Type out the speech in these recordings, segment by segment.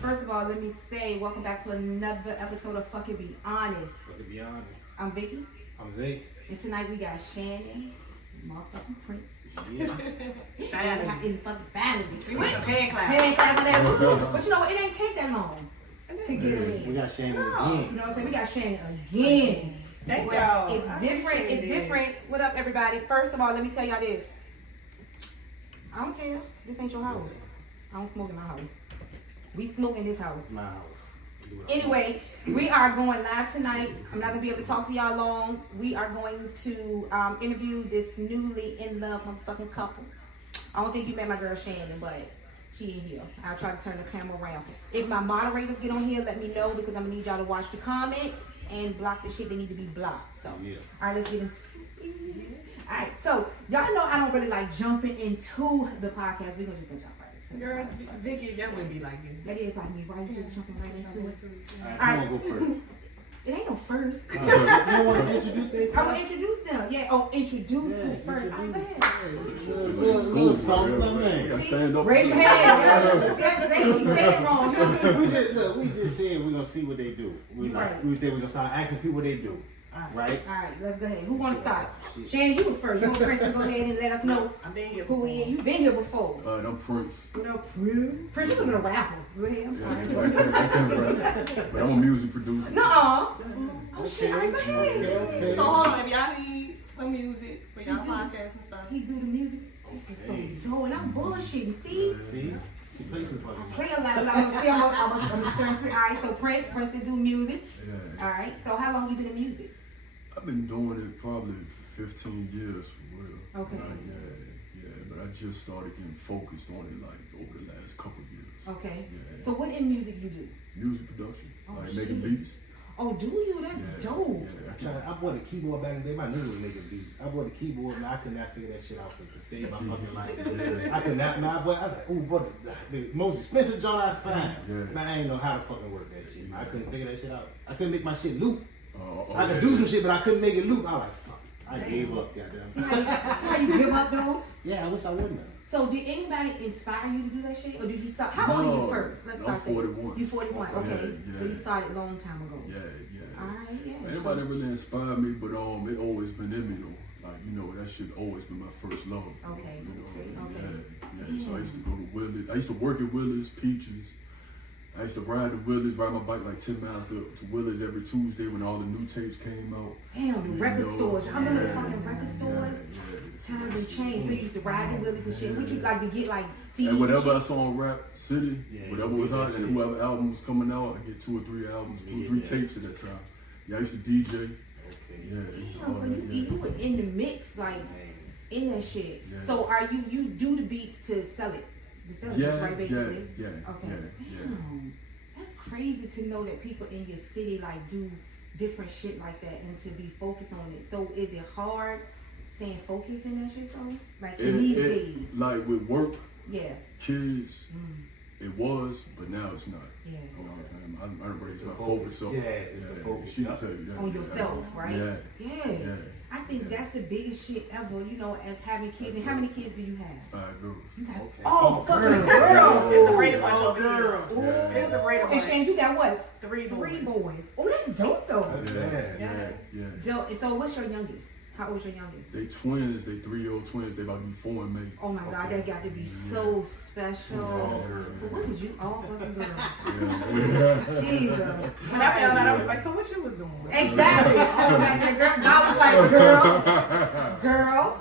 First of all, let me say welcome back to another episode of FCK It Be Honest. FCK It Be Honest. I'm Vicky. I'm Zay. And tonight we got Shannon, motherfucking Prince. Yeah. In fucking vanity. We went to hand clap. Hand clap for that. But you know what? It ain't take that long to get him in. We got Shannon again. You know what I'm saying? We got Shannon again. Thank Well, y'all. it's different. It's different. What up, everybody? First of all, let me tell y'all this. I don't care. This ain't your house. I don't smoke in my house. We smoke in this house. It's my house. Anyway, we are going live tonight. I'm not gonna be able to talk to y'all long. We are going to interview this newly in love motherfucking couple. I don't think you met my girl Shannon, but she ain't here. I'll try to turn the camera around. If my moderators get on here, let me know because I'm gonna need y'all to watch the comments and block the shit that need to be blocked. So, Yeah. all right, let's get into it. All right, so y'all know I don't really like jumping into the podcast. We're gonna just jump right into it. Girl, Vicky, that would be like you. That is like me. Why you just jumping right into it? Alright, who wanna go first? It ain't no first. You want to introduce this? I'm gonna introduce them. Yeah. Oh, introduce who first? I'm Little something, man. Stand up. Raise your hand. Say it wrong. We just said we're gonna see what they do. We Right. said we're gonna start asking people what they do. Right? All right, let's go ahead. Who want to start? Shannon, you was first. You want Prince to go ahead and let us know I've been here. who he is. You've been here before. I'm Prince. What up, Prince? Prince, you've been a rapper. Go ahead. I'm sorry. I can't rap, but I'm a music producer. Nuh-uh. Oh shit! All right, go ahead. Okay. So hold on, if y'all need some music for y'all podcast and stuff. He do the music. This is so dope, and I'm bullshitting. See? See? She plays some fucking Play a lot. I'm a certain. All right, so Prince to do music. Yeah. All right. So how long you been in music? I've been doing it probably 15 years for real. Okay. But I just started getting focused on it like over the last couple of years. Okay. Yeah. So what in music you do? Music production, Oh, like shit. making beats. Oh, do you? That's Yeah. dope. Yeah. I bought a keyboard back in the day. My nigga was making beats. I bought a keyboard and I could not figure that shit out to save my fucking life. I could not. Nah, but I was like, ooh, but the most expensive joint I could find. Yeah. Man, I ain't know how to fucking work that shit. I couldn't figure that shit out. I couldn't make my shit loop. I could do some shit, but I couldn't make it loop. I was like, fuck. I gave up, goddamn. See how you give up though? Yeah, I wish I wouldn't have. So did anybody inspire you to do that shit, or did you start? How old are you first? Let's start I'm 41. You 41? Okay. Yeah. So you started a long time ago. Yeah. All right. Yeah. Anybody really inspired me, but it always been in me though. Like that shit always been my first love. Okay. Okay. Yeah. So I used to go to Willis. I used to work at Willis, Peaches. I used to ride to Willis, ride my bike like 10 miles to Willis every Tuesday when all the new tapes came out. Damn, the record stores. I remember the Yeah. fucking record stores. Yeah. Times have changed. So you used to ride in Willis and shit. Would you like to get like CDs? And whatever I and shit? saw on Rap City, whatever was hot, and whoever album was coming out, I get 2 or 3 albums, 2 or 3 tapes at that time. Yeah, I used to DJ. Okay. Yeah. Damn, so you were in the mix, like in that shit. Yeah. So are you do the beats to sell it? The selling beats, right, basically? Yeah. Okay. Yeah. Damn. That's crazy to know that people in your city like do different shit like that and to be focused on it. So is it hard staying focused in that shit though? Like in these days? Like with work, Yeah. kids, it was, but now it's not. Yeah. You know what I'm saying? I'm ready to focus. So Yeah, it's the focus. She can tell you that. On yourself, right? Yeah. Yeah. I think that's the biggest shit ever, you know, as having kids. And how many kids do you have? 5 girls. You have Okay. oh, fucking It's a girl. Brady Bunch over here. Ooh. It's a Brady And Bunch. Shane, you got what? 3 3 boys. boys. Oh, that's dope though. That's Yeah. bad. Yeah. So what's your youngest? How old's your youngest? They twins. They 3-year-old twins. They about to be 4 in May. Oh my God, that got to be so special. But what did you all fucking girls? Jesus. When I found out, I was like, so what you was doing? Exactly. Oh my God, girl. I was like, girl,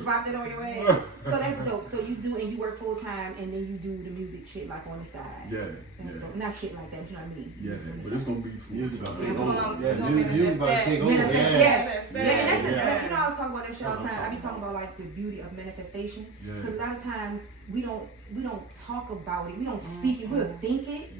drop it on your ass. So that's dope. So you do, and you work full time, and then you do the music shit like on the side. Yeah. That's dope. Not shit like that, you know what I mean? Yeah. But it's gonna be full Music time. about to take over. Yeah, Music about to take over. Manifest, Yeah. and Yeah. that's you know I was talking about that shit all the time. I be talking about like the beauty of manifestation because a lot of times we don't talk about it, we don't speak it, we'll think it,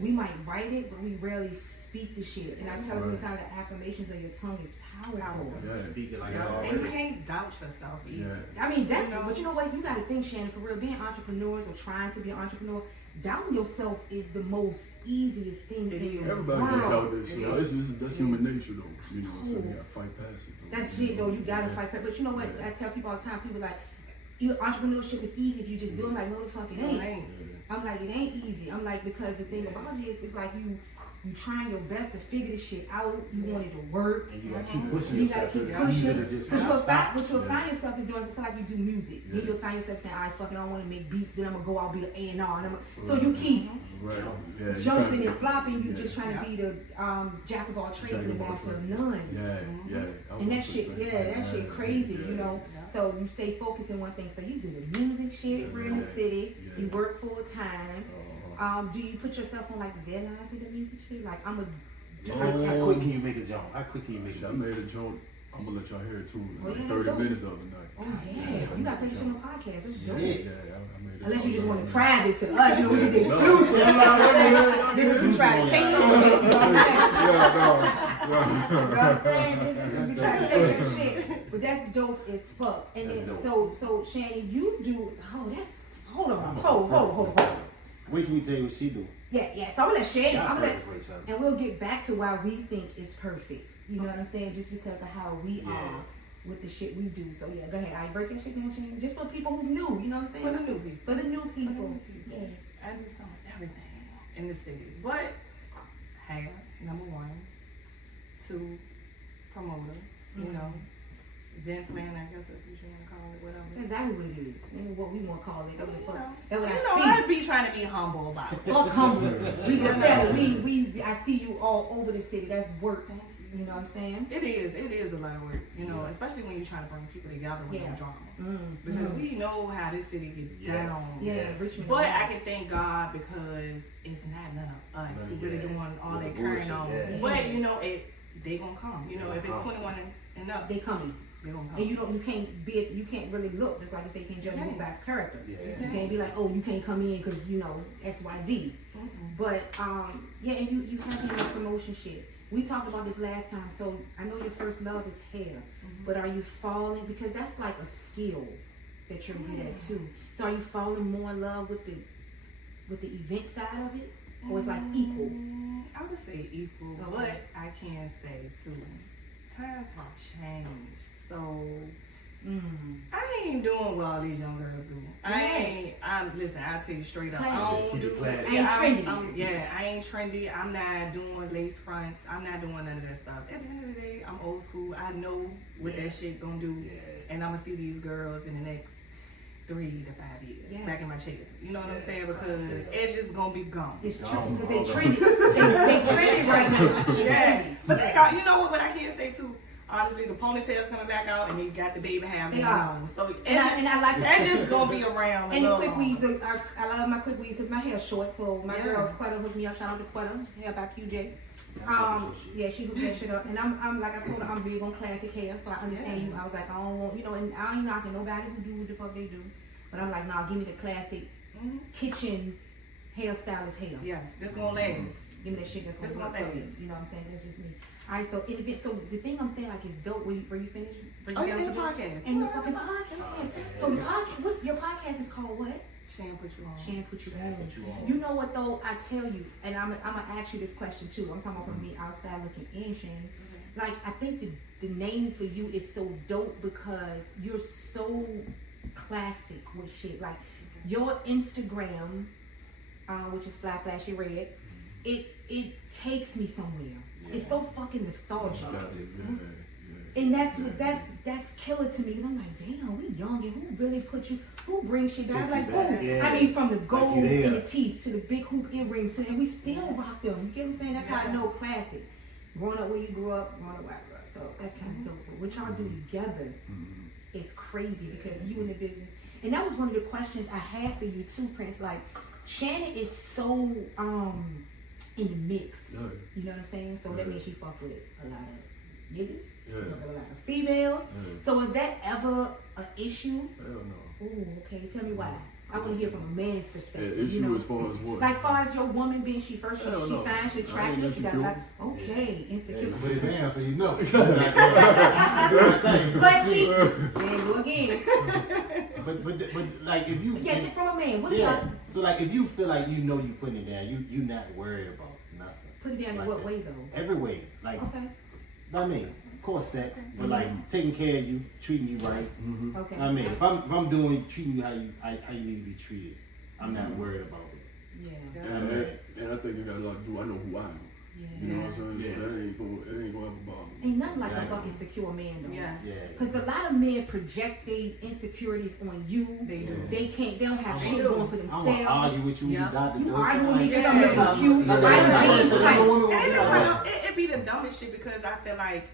we might write it, but we rarely speak the shit. And I tell you time that affirmations of your tongue is powerful. Yeah. Speak it like And you already. can't doubt yourself either. Yeah. I mean that's but you know what, you got to think, Shannon, for real, being entrepreneurs or trying to be an entrepreneur, doubting yourself is the most easiest thing in the Everybody world. gonna doubt this. That's human nature though. So you gotta fight past it. That's shit though, you gotta fight back. But you know what, I tell people all the time, people like, entrepreneurship is easy if you just do it. I'm like, no, the fuck it ain't. Right. I'm like, it ain't easy. I'm like, because the thing about this is like you trying your best to figure this shit out. You want it to work. And you gotta keep pushing You yourself. gotta keep It's easier pushing. to just What you'll stop. find yourself is doing just like you do music. Then you'll find yourself saying, I fucking don't want to make beats. Then I'm gonna go out be an A&R. So you keep Right. Yeah, you jumping tryna- and flopping. You yeah. just trying to be the jack of all trades Jack and of all master of trades. none. Yeah. And that shit, that shit crazy, you know. Yeah. So you stay focused in one thing. So you do the music shit, we're in the city. Yeah. You work full time. Do you put yourself on like the deadlines with the music shit? Like I'm a. How quick can you make a jump? How quick can you make Shit, a I beat? made a joke. I'm gonna let y'all hear it too. Oh, Like yeah, 30 dope. minutes of the night. Oh yeah, you got to put this on the podcast. That's dope. Yeah, I made it. Unless you just want it private to us, you know, we get the No. exclusive. You know what I'm saying? Niggas be trying to take over. You know what I'm saying? You know what I'm saying? Niggas be trying to take that shit. But that's dope as fuck. And then, That's so Shannon, you do, hold on. Hold. Wait till we tell you what she do. Yeah. So I'm gonna let Shannon, Y'all perfect for each other. and we'll get back to why we think is perfect. You know what I'm saying? Just because of how we are with the shit we do. So yeah, go ahead. I break that shit down, Shannon. Just for people who's new, you know what I'm saying? For the new people. For the new people. Yes. I do some of everything in the city. But hair, number one. 2, promoter, you know. Event planner, I guess that's what you want to call it, whatever. That's exactly what it is. Maybe what we want to call it. That's what, You know, that's what you I know, see. I'd be trying to be humble about it. Fuck humble. We gonna tell you. I see you all over the city. That's work. You know what I'm saying? It is a lot of work, you know, especially when you're trying to bring people together with no drama. Because we know how this city gets down. Yeah, Richmond. But I can thank God because it's not none of us who really doing all that carrying on. Yeah. But you know, they gonna come. You know, if it's 21 and up, they coming. they gonna come. And you can't really look. Just like I say, you can't judge a book by its character. Yeah. You can't be like, oh, you can't come in because you know X, Y, Z. But yeah, and you have in this promotion shit. We talked about this last time. So I know your first love is hair, but are you falling because that's like a skill that you're good at too. So are you falling more in love with the event side of it, or it's like equal? I would say equal, Okay. but I can say too, times have changed. So I ain't doing what all these young girls do. Listen, I'll tell you straight up. I Classic. don't do Classic. Ain't trendy. I ain't trendy. I'm not doing lace fronts. I'm not doing none of that stuff. At the end of the day, I'm old school. I know what that shit gonna do. Yeah. And I'm gonna see these girls in the next 3 to 5 years. Yes. Back in my chair. You know what I'm saying? Because it's just gonna be gone. It's true No, because they no. trendy. They trendy right now. Yeah. But they got, you know what I can say too? Honestly, the ponytail's coming back out and they got the baby hair They going are. on. So And I like that's just gonna be around. And the a quick little weaves, I love my quick weaves because my hair's short. So my Yeah. girl Quetta hooked me up. Shout out to Quetta, hair by QJ. Yeah, she hooked that shit up. And I'm like I told her, I'm big on classic hair, so I understand you. I was like, I don't want, and I ain't knocking nobody who do what the fuck they do. But I'm like, nah, give me the classic kitchen hairstylist hair. Yes, this gonna last. Give me that shit that's This gonna work one for me. thing. You know what I'm saying? That's just me. Alright, so the thing I'm saying like is dope. Were you finished? Oh yeah, your podcast. And your fucking podcast. So the podcast, your podcast is called what? Shannon put you on. Shannon put you on. You know what though? I tell you, and I'm gonna ask you this question too. I'm talking about from me outside looking in, Shannon. Like I think the name for you is so dope because you're so classic with shit. Like your Instagram, which is Fly Flashy Red, it takes me somewhere. It's so fucking nostalgic. And that's killer to me because I'm like, damn, we young and who really put you, who brings shit down? Like, oh, Yeah. I mean, from the gold Like you in there. the teeth to the big hoop earrings, and we still rock them. You get what I'm saying? That's how I know classic. Growing up where you grew up, growing up where I grew up. So that's kind of dope. But what y'all do together is crazy because you in the business. And that was one of the questions I had for you too, Prince. Like, Shannon is so in the mix. Yeah. You know what I'm saying? So that means she fuck with a lot of niggas, Yeah. fuck with a lot of females. Yeah. So is that ever an issue? Hell no. Ooh, okay. Tell me why. I want to hear from a man's Yeah, perspective. issue you know? as far as what? Like far as your woman being, she Hell fine, no. she I ain't attractive, she got insecure. like, okay, Yeah, insecure. you put it down so you know. But see, there you go again. but like if you Get it from a man. What do yeah, y'all so like if you feel like you know you putting it down, you not worried about nothing. put it down in Like what that. way though? Every way, like Okay. I mean, course, sex, but like taking care of you, treating you right. Okay. I mean, if I'm treating you how you need to be treated, I'm not worried about it. Yeah. And I think it got a lot to do. I know who I am. You know what I'm saying? Yeah. So that ain't gonna ever bother me. Ain't nothing like a Exactly. fucking secure man though. Yes. Yeah. Cause a lot of men project their insecurities on you. They do. They don't have I shit do. going for I themselves. want to argue with you. Yeah. You got to You do it. argue with me because Yeah. I'm looking cute. Yeah. I Yeah. don't jeans Yeah. tight. Yeah. And Yeah. it be the dumbest shit because I feel like,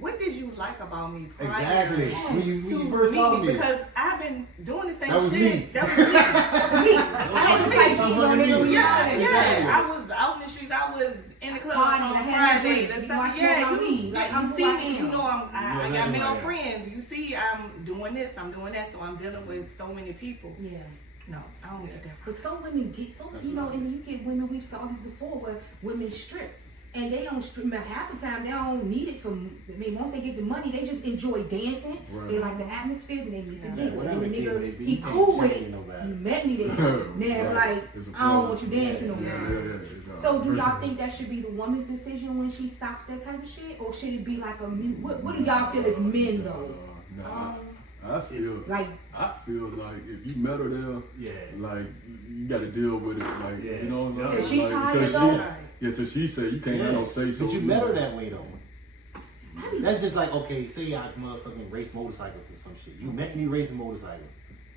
what did you like about me prior? Exactly. Yes. When you first saw me. Because I've been doing the same That was shit. me. That was me. Me. I had the tight jeans on there. Yeah, Exactly. I was out in the streets. I was in the club Party, on I had my Friday. drink. The You stuff. know, I Yeah, smoked my weed. Like, I'm you who see I me. am. You know, I Yeah, got male yeah. friends. You see, I'm doing this. I'm doing that. So I'm dealing with so many people. Yeah. No, I don't get that. But some women get you know, and you get women, we saw this before, where women strip. And they don't strip, half the time they don't need it once they get the money, they just enjoy dancing. Right. They like the atmosphere, then they meet the Yeah, nigga. whatever And the the case may nigga, be, he you can't cool with change it. nobody. You met me there. Now it's Right. like, It's a I don't plus. want you dancing no Yeah, more. yeah. So do y'all think that should be the woman's decision when she stops that type of shit? Or should it be like what do y'all feel as men though? Nah, I feel Like, like if you met her there, Yeah. like you got to deal with it. Like Yeah. you know what I'm Till saying? she Like, tired till though? till she said you can't have no say so. But you met her that way though. That's just like, okay, say I motherfucking race motorcycles or some shit. You met me racing motorcycles.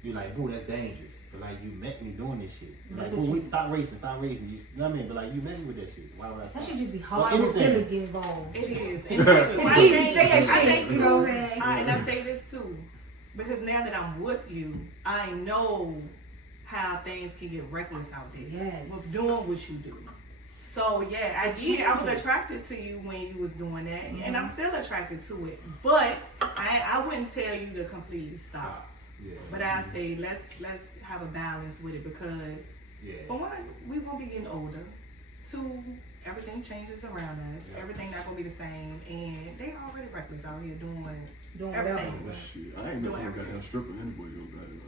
You're like, boo, that's dangerous. But like, you met me doing this shit. That's Like, what boo, you- stop racing. You know what I mean? But like, you met me with that shit. Why would I that stop? should just be Or hard when anything. feelings get involved. It is. It's easy to say that shit, you know what I'm saying? And I say this too, because now that I'm with you, I know how things can get reckless out there. Yes. With doing what you do. So yeah, I was attracted to you when you was doing that, and I'm still attracted to it. But I wouldn't tell you to completely stop. Yeah. But I say let's have a balance with it because Yeah. for one, we won't be getting older. Two, everything changes around us. Yeah. Everything not gonna be the same, and they already reckless out here doing Doing whatever. everything. Well, shit, I ain't never gonna goddamn stripper anyway.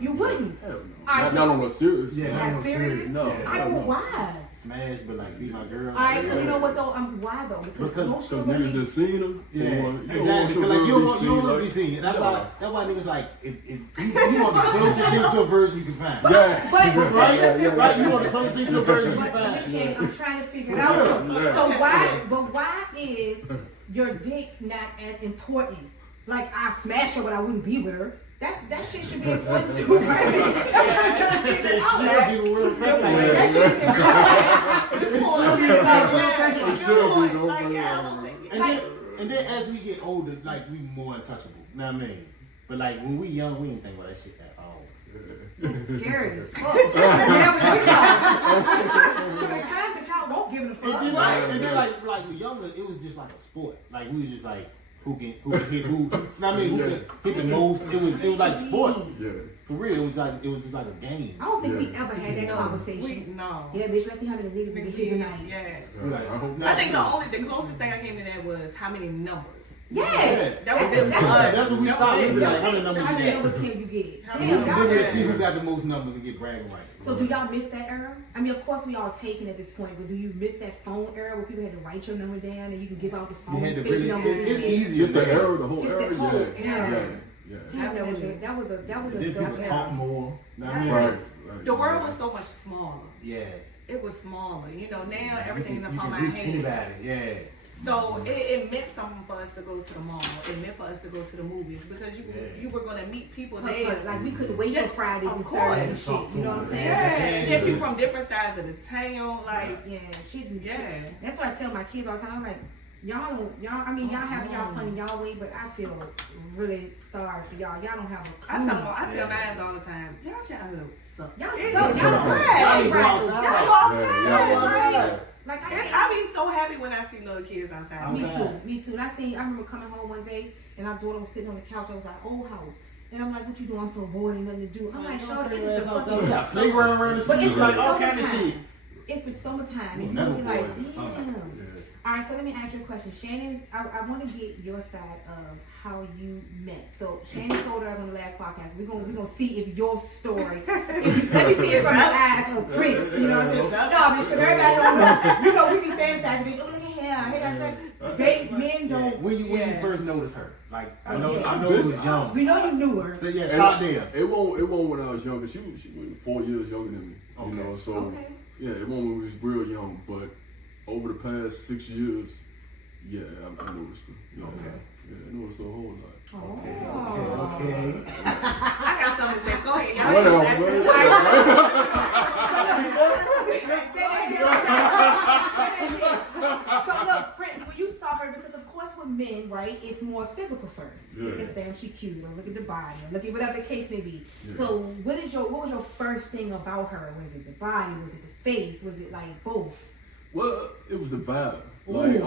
You wouldn't? Hell no. Alright, Not on a serious. Yeah, level. not Not no serious? No. Yeah. I don't know why. Smash, but like, be my girl. Alright, so Yeah. you know what though? Why though? Because most Cause of niggas women, just seen them. Yeah, You exactly. don't want your Because like, you girl don't want to be like- seen. That's Yeah. why niggas like, if you want the closest thing to a virgin you can find. Yeah. But- Right? You want the closest thing to a virgin you but can find. listen, I'm trying to figure it out. Yeah. So why is your dick not as important? Like I smash her, but I wouldn't be with her. That shit should be important too, right? That's what I'm trying to figure out. That shit be real fake like That that. shit is important. It should be like real fake It like should be, though, Like, but, yeah, And then as we get older, like we more untouchable. Know what I mean? But like when we young, we ain't think about that shit at all. It's scary as fuck. Never we know. So the times that y'all won't give a And fuck. then like when younger, it was just like a sport. Like we was just like who can hit who. Know what I mean? Who can hit the most? It was like sport. Yeah. For real, it was just like a game. I don't think we Yeah. ever had that conversation. no. Yeah, bitch, let's see how many niggas we can hit tonight. Yeah. Like, I hope I think the closest thing I came to that was how many numbers. Yeah. That was it. That's what we stopped. We be like, how many numbers How you many get? numbers can you get? How Damn, many y'all. Then we'll Yeah. see who got the most numbers and get bragging rights. So do y'all miss that era? I mean, of course we all taken at this point, but do you miss that phone era where people had to write your number down and you can give out the You phone had to fake really. numbers and It's shit? easier. Just the now. era, the whole Just era. the whole Yeah. era. Yeah. Damn, that was a Then dope people talk era. more. Know what I mean? Right. Right. The world was so much smaller. Yeah. It was smaller. You know, now everything in the you palm can of my reach hand. anybody. Yeah. So it meant something for us to go to the mall. It meant for us to go to the movies because Yeah. you were gonna meet people But, there. like we couldn't wait for Fridays Of and course. Saturdays and shit. You know what I'm saying? Yeah, Yeah. people from different sides of the town. Like, Yeah, shit. yeah. That's why I tell my kids all the time. I'm like, y'all have y'all fun in y'all way, but I feel really sorry for y'all. Y'all don't have a I clue. tell mine all the time. Y'all childhood suck. Y'all It suck. is Y'all right. right. Y'all go outside. Y'all go outside. Yeah, yeah. Right. Like I And can't. I be so happy when I see little kids outside. Me Outside. too. Me too. And I remember coming home one day and our daughter was sitting on the couch. I was like, old house. And I'm like, what you doing? I'm so bored, ain't nothing to do. I'm like, Shorty, it's the fucking We got playground around the But street. it's Like the all kind of shit. summertime. It's the summertime. And Never you be like, bored in the summer. damn. Yeah. All right, so let me ask you a question. Shannon, I want to get your side of how you met. So Shannon told us on the last podcast. We're gonna see if your story. Let me see it from the eyes of Prince. You know what I'm saying? No, bitch, because everybody don't know. You know we be fantasizing. Bitch, oh look at him. Hey, I said, men don't. When you first noticed her, like I know Yeah. it was young. We know you knew her. So yeah, start there. It won't when I was younger. She was 4 years younger than me. Okay. You know, so Okay. yeah, it won't when we was real young. But over the past 6 years, yeah, I noticed her. Yeah, Okay. Yeah, I noticed her a whole lot. Okay. I got something to say. Go ahead. Y'all What ain't else, So look, Prince, when you saw her, because of course with men, right, it's more physical first. Yeah. It's damn she cute, or look at the body, or look at whatever the case may be. Yeah. So what was your first thing about her? Was it the body? Was it the face? Was it like both? Well, it was the vibe. Ooh, Like you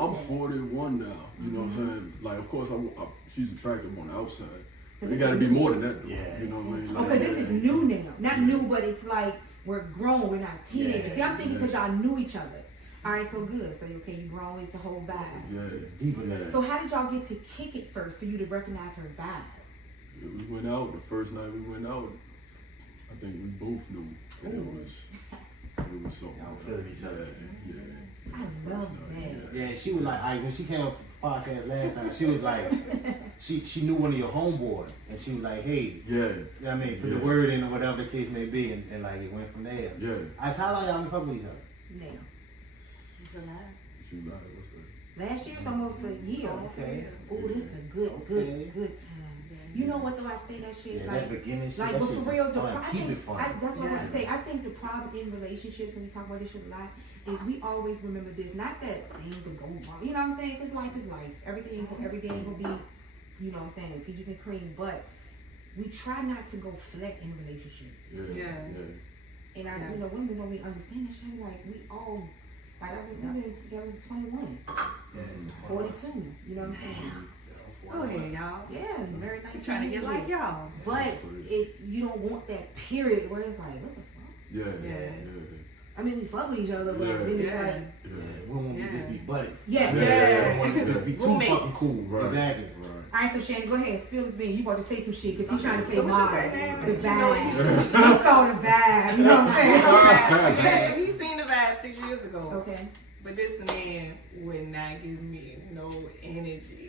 I'm see 41 now. You know what I'm saying? Like of course she's attractive on the outside. But This it got to is be new. more than that. Though. Yeah. You know what I mean? Oh, because this is new now. Not new, but it's like we're grown. We're not teenagers. Yeah. See, I'm thinking Yeah. because y'all knew each other. All right, so good. So okay, you grown. It's the whole vibe. Yeah. Deeper than that. So how did y'all get to kick it first for you to recognize her vibe? We went out the first night we went out. I think we both knew and it was something. Y'all feeling each other. Yeah. I love that. Yeah, she was like, when she came up to the podcast last time, she was like, she knew one of your homeboys, and she was like, hey, Yeah. you know what I mean, put the Yeah. word in or whatever the case may be, and like it went from there. Yeah. I said, how long y'all been fucking with each other? Now, July. She lied. What's that? last year's almost a year. Okay. Oh, this is a good time. You know what though? I say that shit Yeah, like. that beginning shit, Like, that but shit for just real, the fun. Keep it fun. that's what I want to Yeah. say. I think the problem in relationships, and we talk about this shit a lot, is we always remember this. Not that things will go wrong, you know what I'm saying? Because life is life. Everything ain't gonna be, you know what I'm saying, peaches and cream. But we try not to go flat in a relationship. Yeah. And I, Yes. you know, women don't really understand that shit. Like we all, like we've been together 21, 42. You know what I'm saying? Go ahead, y'all. Yeah, very nice. You trying to get like y'all. But you don't want that period where it's like, what the fuck? Yeah. Yeah. I mean, we fuck with each other, but Yeah. then it's Yeah. like, Yeah, we won't just be buddies. yeah. Yeah. We want to just be too Roommates. fucking cool. Right. Exactly. Right. All right, so Shannon, go ahead, spill this bean. You about to say some shit because he's trying to play So what you mine. say, The man? vibe. He saw the vibe. You know what I'm saying? Yeah, he seen the vibe 6 years ago. Okay. But this man would not give me no energy.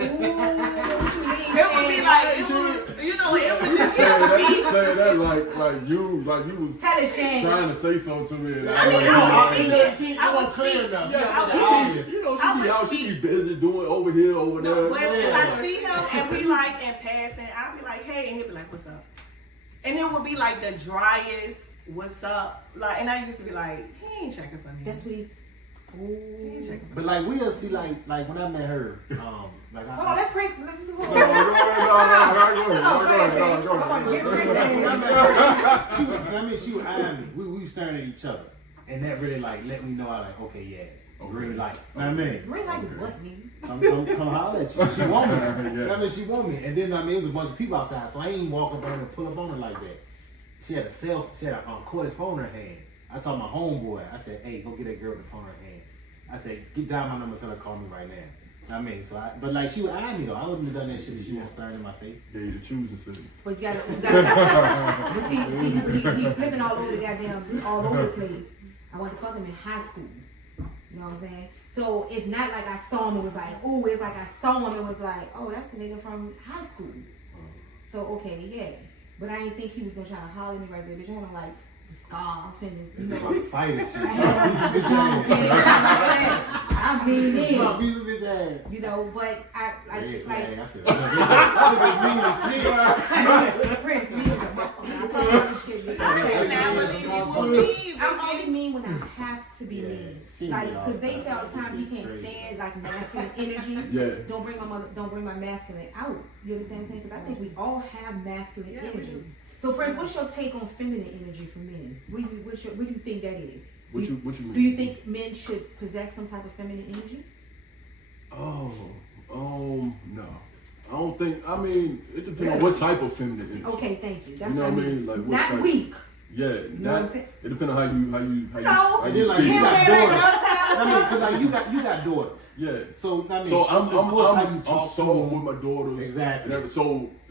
Ooh, what you mean? It would be like, it would, you know, it would just Saying that like you was Tell it, Shannon. trying to say something to me. And I mean, I wasn't clear enough. Yeah, she be, you know, she be out, she be busy doing over here, over there. No, but if Yeah. I see him and we like in passing, I'll be like, hey, and he'll be like, what's up? And it would be like the driest, what's up? Like, and I used to be like, he ain't checking for me. That's what he. He ain't Ooh. checking for me. But like we'll see, like when I met her, like Hold on, let Prince. Let me see. No, go ahead. She would eye me. We was staring at each other, and that really like let me know I like okay, yeah, really like. Know what I mean? Really like what, nigga? Come holler at you. She want me. Yeah. I mean, she want me. And then it was a bunch of people outside, so I ain't walk up on her and pull up on her like that. She had a cordless phone in her hand. I told my homeboy, I said, hey, go get that girl the phone in her hand. I said, get down my number, tell her to call me right now. I mean, but like she would eye me though. I wouldn't have done that shit if she wasn't staring in my face. Yeah, you choosing city. But you gotta but see, he flipping all over the goddamn, all over the place. I went to fuck him in high school. You know what I'm saying? So it's not like I saw him and was like, oh, it's like I saw him and was like, oh, that's the nigga from high school. So, okay, yeah. But I didn't think he was gonna try to holler at me right there. Bitch, I had on like the scarf and the, you know. Fight and shit. I had Piece of on bitch ass. I mean Piece it. of bitch ass. You know, but I Red like flag, I should have mean as shit. Prince, me was a motherfucker. I talk about this shit. I can't believe you would leave. I'm only mean when I have to be Yeah, mean. she Like, be all because they the say all the time. time you can't Crazy. stand like masculine energy. Yeah. Don't bring my masculine out. You understand what I'm saying? Because I think we all have masculine Yeah, we energy. do. So, Prince, what's your take on feminine energy for men? What do you think that is? What you mean? Do you think men should possess some type of feminine energy? No. I don't think. I mean, it depends on what type of feminine energy. Okay, thank you. That's You know what what I mean? Like what Not type? weak. Yeah, know what I'm that. saying? It depends on how you No. And then like speak. you Can't got wear daughters. like I mean, 'cause like you got daughters. Yeah. So I mean, So I'm of course how you soft consume- with my daughters. Exactly. And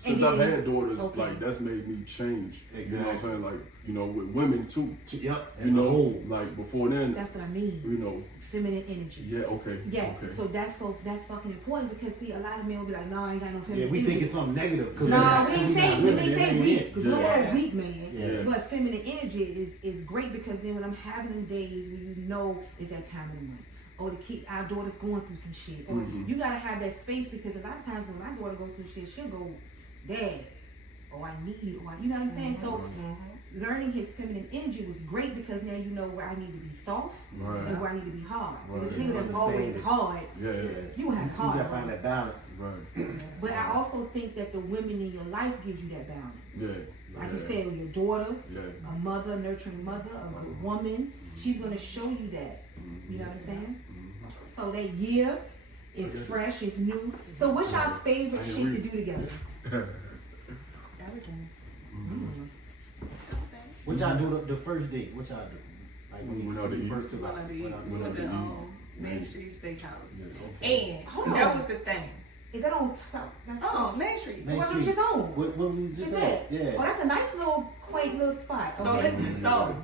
since I've had daughters, okay. like that's made me change. You know what I'm Exactly. saying? Like, you know, with women too. Yep. You know, like before then, That's what I mean. you know, Feminine energy. yeah, okay. Yes, Okay. so that's fucking important because see, a lot of men will be like, no, I ain't got no feminine Yeah, we energy. think it's something negative. 'Cause No, we we're ain't not saying women, weak yeah. because no Yeah. one's weak, man. Yeah. But feminine energy is great because then when I'm having them days where you know it's that time of the month, or the kid, our daughter's going through some shit, or you gotta have that space because a lot of times when my daughter goes through shit, she'll go, Dad, or I need you, or you know what I'm saying. So learning his feminine energy was great because now you know where I need to be soft Right. and where I need to be hard. Right. Because nigga that's Understand. always hard, Yeah, yeah, you have You gotta hard. find that balance. right. But I also think that the women in your life gives you that balance. Yeah. Like yeah. you said, with your daughters, Yeah. a mother, nurturing mother, a good woman, she's gonna show you that. You know what I'm saying? So that year is fresh, it's new. So what's your favorite I shit agree. to do together? Everything. What y'all do the first date? What y'all do? Like We went out to eat. first took We out. went to eat. Went out We to went eat. to Main Street Steakhouse. Yeah, okay. And Hold on. that was the thing. Is that on South? That's Oh, Main Street. Main what Street. we just on? What we just Is on? it? Yeah. Oh, that's a nice little quaint little spot. So Okay. listen, so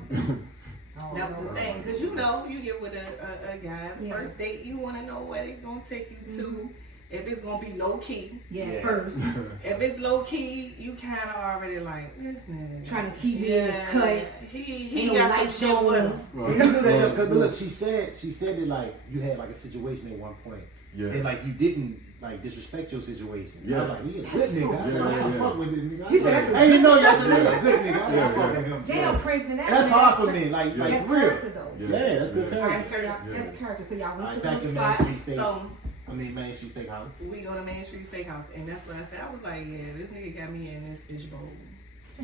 Oh, that was the thing, cause you know you get with a guy Yeah. first date, you want to know where they gonna take you to. If it's gonna be low key, Yeah, Yeah. first. if it's low key, you kind of already like this nigga Trying to keep me in the cut. He Ain't no got light some shit with him. But look, she said that like you had like a situation at one point, Yeah. and like you didn't like disrespect your situation. Yeah. I was like, he a good That's so nigga. I was good. like, I Yeah, fuck with this nigga. He said that's a I didn't know y'all good said he a good nigga. I Yeah, fuck with him. Damn, Prince, then That's hard for me. Like Yeah. That's real. character though. Yeah, that's good Yeah. All right, character. so y'all, Yeah. that's character. So y'all All went right, to back the to spot. Main Street Steak. So Main Street Steakhouse. we go to Main Street Steakhouse, and that's what I said. I was like, yeah, this nigga got me in this fishbowl.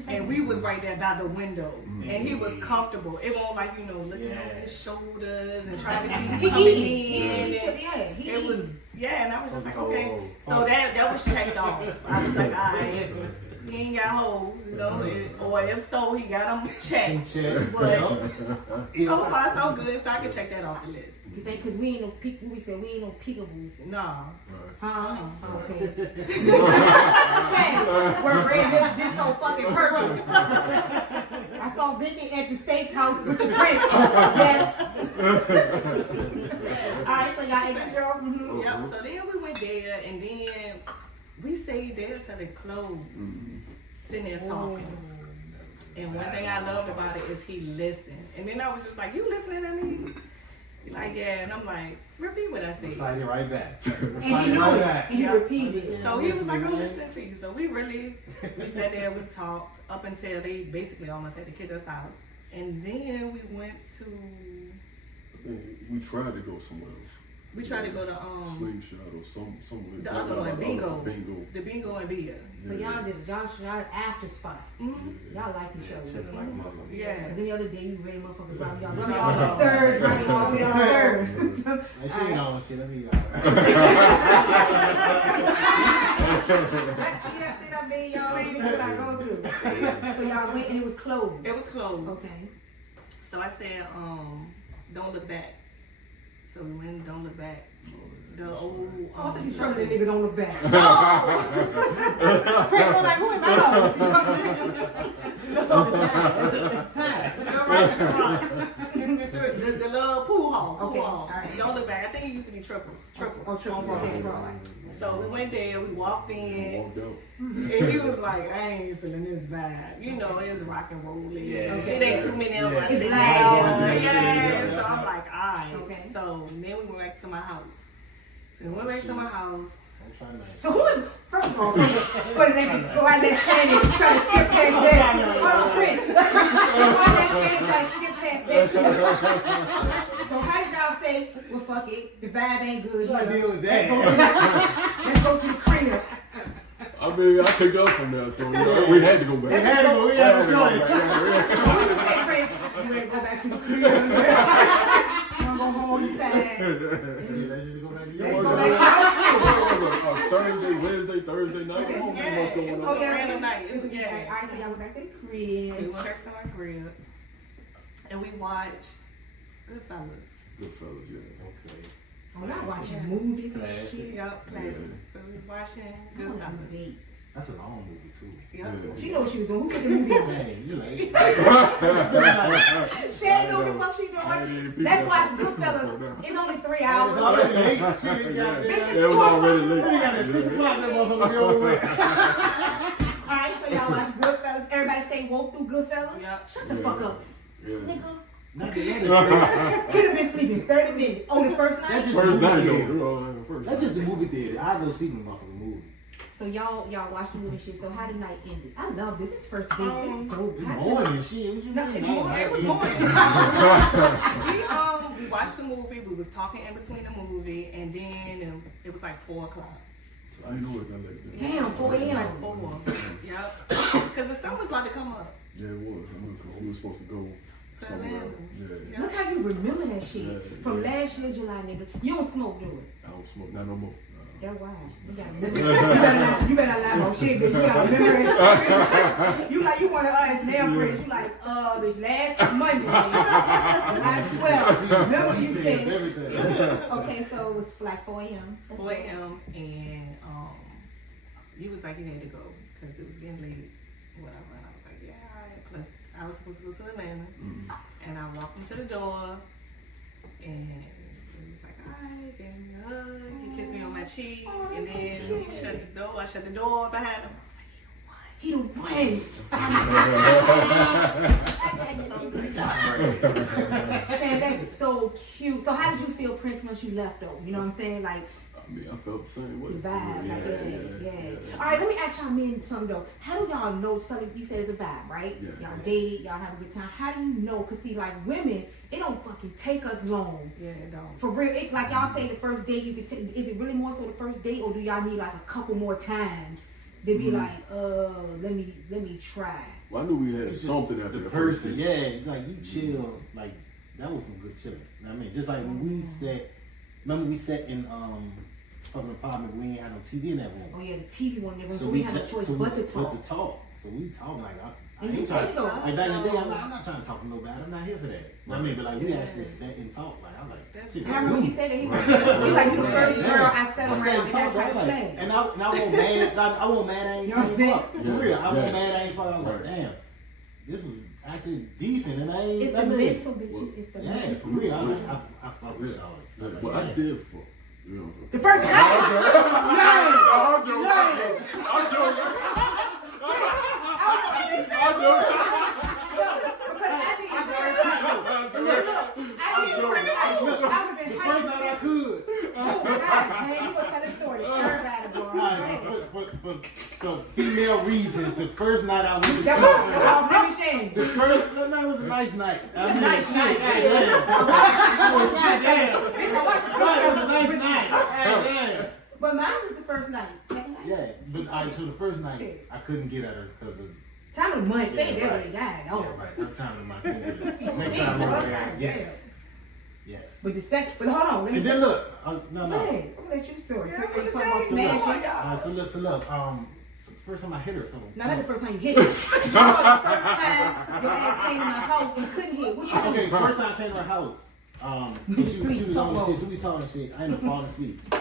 And we was right there by the window, and he was comfortable. It wasn't like, you know, looking Yeah. over his shoulders and trying to see He me coming eating. in. Yeah, he It was, eating. yeah, and I was just like, Oh, okay. oh, So oh. that was checked off. I was like, all right, he ain't got holes, you know, or if so, he got them checked. Check. But Yeah. so far, so good, so I can check that off the list. You think because we ain't no peek, what we said, we ain't no peekaboo. Nah. Huh? Okay. We're red lips just so fucking purpose. I saw Vicky at the steakhouse with the Prince. Yes. Alright, so y'all ate the joke. Mm-hmm. Yep, so then we went there, and then we stayed there till it closed, sitting there talking. And one thing I loved about it is he listened. And then I was just like, you listening to me? He like, yeah. And I'm like, repeat what I said. Recite it right back. And Recite he it knew right it. back. And he repeated it. So he was like, I'm Man. listening to you. So we sat there, we talked up until they basically almost had to kick us out. And then we went to, We tried to go somewhere else. we tried to go to, Slingshot or somewhere. the other one, Bingo. Bingo. The Bingo and Beer. So y'all did y'all after spot. Y'all like each other. Shit like motherfucker. Yeah. And then the other day you ready motherfuckers drop y'all. Drop y'all to third, drop y'all all the way down to third. That shit ain't on shit. Let me. That's it, I mean, y'all. This is what I go through. So y'all went and it was closed. It was closed. Okay. So I said, don't look back. So we went, don't look back. The old, Oh, I think you showing that nigga don't look back. No! Craig was like, who am I? The little pool hall. Okay, all right. Don't look back. I think it used to be triples. Oh, triples. Okay, right. So we went there, we walked in, Walked out. and he was like, I ain't feeling this vibe. You know, it's rock and rolling. Yeah. Shit ain't too many of us. It's in loud. there. Yeah. So I'm like, alright. Okay. So then we went back to my house. So we went back to my house. I'm trying to. So who? First of all, go out there Shannon trying to skip past that. Hold on, Chris. Go out there Shannon trying to skip past that. So how did y'all say, well, fuck it, the vibe ain't good. What deal with that? Let's go to the crib. I mean, I picked up from there, so you know, we had to go back. We had to go. We had a choice. What you say, Chris? You ready to go back to the crib? You wanna go home inside? Shit, let's just go back to Let's yours. go back to the house. Thursday, Wednesday, Thursday night. Okay. I don't know what's going Oh, on. yeah. Random night. It was Okay, yeah. all right, so y'all went back to the So we crib. went back to my crib, and we watched Goodfellas. Goodfellas, yeah. Okay. I'm not watching movies and Classic. shit. Yup, classic. So we was watching I want a Goodfellas. date. That's a long movie too. Yeah. She know what she was doing. Who put the movie on? Man, you late. She ain't know what the fuck she doing. Let's watch Goodfellas. It's only 3 It's hours. already late. Shit, Bitch, goddamn. it's It was 2 o'clock. already We late. got at 6 o'clock. That motherfucker be over with. Alright, so y'all watch Goodfellas. Everybody stay woke through Goodfellas? Yep. Shut the fuck up. Yeah. Nigga. Not the end. He'd have been sleeping 30 minutes on the first night. That's just First the night movie though. theater. First That's just the movie theater. I go see the motherfucking movie. So y'all watch the movie shit. So how the night ended? I love this. It's first date. This is dope. It's How- morning and shit. What you No, mean? it's I ain't morning. happy. It was morning. We watched the movie. We was talking in between the movie, and then it was like 4 o'clock. I didn't know it was that late. Damn, 4 a.m. Like 4. Yep. Because the sun was about to come up. Yeah, it was. We were supposed to go somewhere. Atlanta. Yeah. Look how you remember that shit Yeah, from yeah. last year, July, nigga. You don't smoke, do it. I don't smoke. Not no more. That's why. You gotta remember. You better not lie about shit, bitch. You gotta remember it. You like, you want to SNL Prince. You like, bitch, last Monday, July 12th. Remember you said. everything. Okay, so it was like 4 a.m. 4 a.m. and you was like you had to go because it was getting late, whatever. And I was like, yeah, all right. Plus, I was supposed to go to Atlanta, and I walked into the door, and he was like, all right, gave me a hug, he kissed me on my cheek, and then he shut the door. I shut the door behind him. He the one. Man, that's so cute. So how did you feel, Prince, once you left though? You know what I'm saying? Like I mean, I felt the same way. the vibe, like yeah. All right, let me ask y'all men something though. How do y'all know something? You said it's a vibe, right? Yeah. Y'all dated, y'all have a good time. How do you know? Cause see, like women, it don't fucking take us long. Yeah, it don't. For real, it, like y'all say, the first date you could take. Is it really more so the first date, or do y'all need like a couple more times? They be like, let me try. Well, I knew we had something after The the first person, date. yeah, like you chill, like that was some good chilling. You know what I mean, just like when we sat, remember we sat in fucking apartment, we ain't had no TV in that room. Oh yeah, the TV one, nigga. So we had a choice but to talk. So we talk like I And you ain't trying. say though. Like back in the day, I'm not trying to talk to nobody. I'm not here for that. You know what I mean, but like we actually sat and talked. Like I'm like, shit, I remember he said that he like you the first girl I sat I around said and I talk, tried to like, say. and I won't mad. I won't mad. I ain't You know what I'm fuck. For saying? real, I won't Yeah. mad. I ain't fuck. I was like, Right. damn, this was actually decent, and I ain't. It's the I mean, mental bitches. It's the yeah, mental. for real. I fuck with y'all. Yeah, well, I did fuck. You know. The first night. I'm joking. I'm joking. I'm joking. The first night I could. For female reasons, the first night I went to sleep. The first night was a nice night. I mean, Nice shit, night. hey, damn. It was a nice night. Hey, damn. But mine was the first night. Second night? Yeah, but so the first night I couldn't get at her because of. Time of month. Say it Yeah, that right. way. God, Yeah, oh. right. That time of my next time over there. Yes. Yes. But the second, but hold on. Let me And then look, no. Go ahead. I'm gonna let you story. Yeah, Tell me what you talking about saying? smashing. So look. So first time I hit her, so. No, not the first time you hit me. The first time your ass came to my house and couldn't hit. What you do? Okay, first time I came to her house. She was on the shit. So we talking shit. I ended up falling asleep.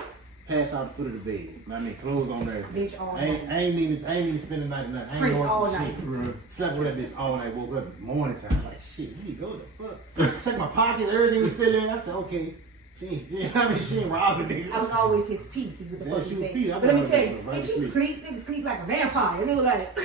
Pass out the foot of the bed. I mean, clothes on there. Bitch all I ain't mean to spend the night tonight. I ain't Prince going all for night. shit. Slept with that bitch all night. Woke up morning time. Like shit. You go the fuck. Check my pocket. Everything was still there. I said okay. She ain't robbing niggas. I was always his piece, is what the Yeah, fuck she he was said. Pete. I But let me was tell you, right bitch, to you sleep. sleep like a vampire. And they were like,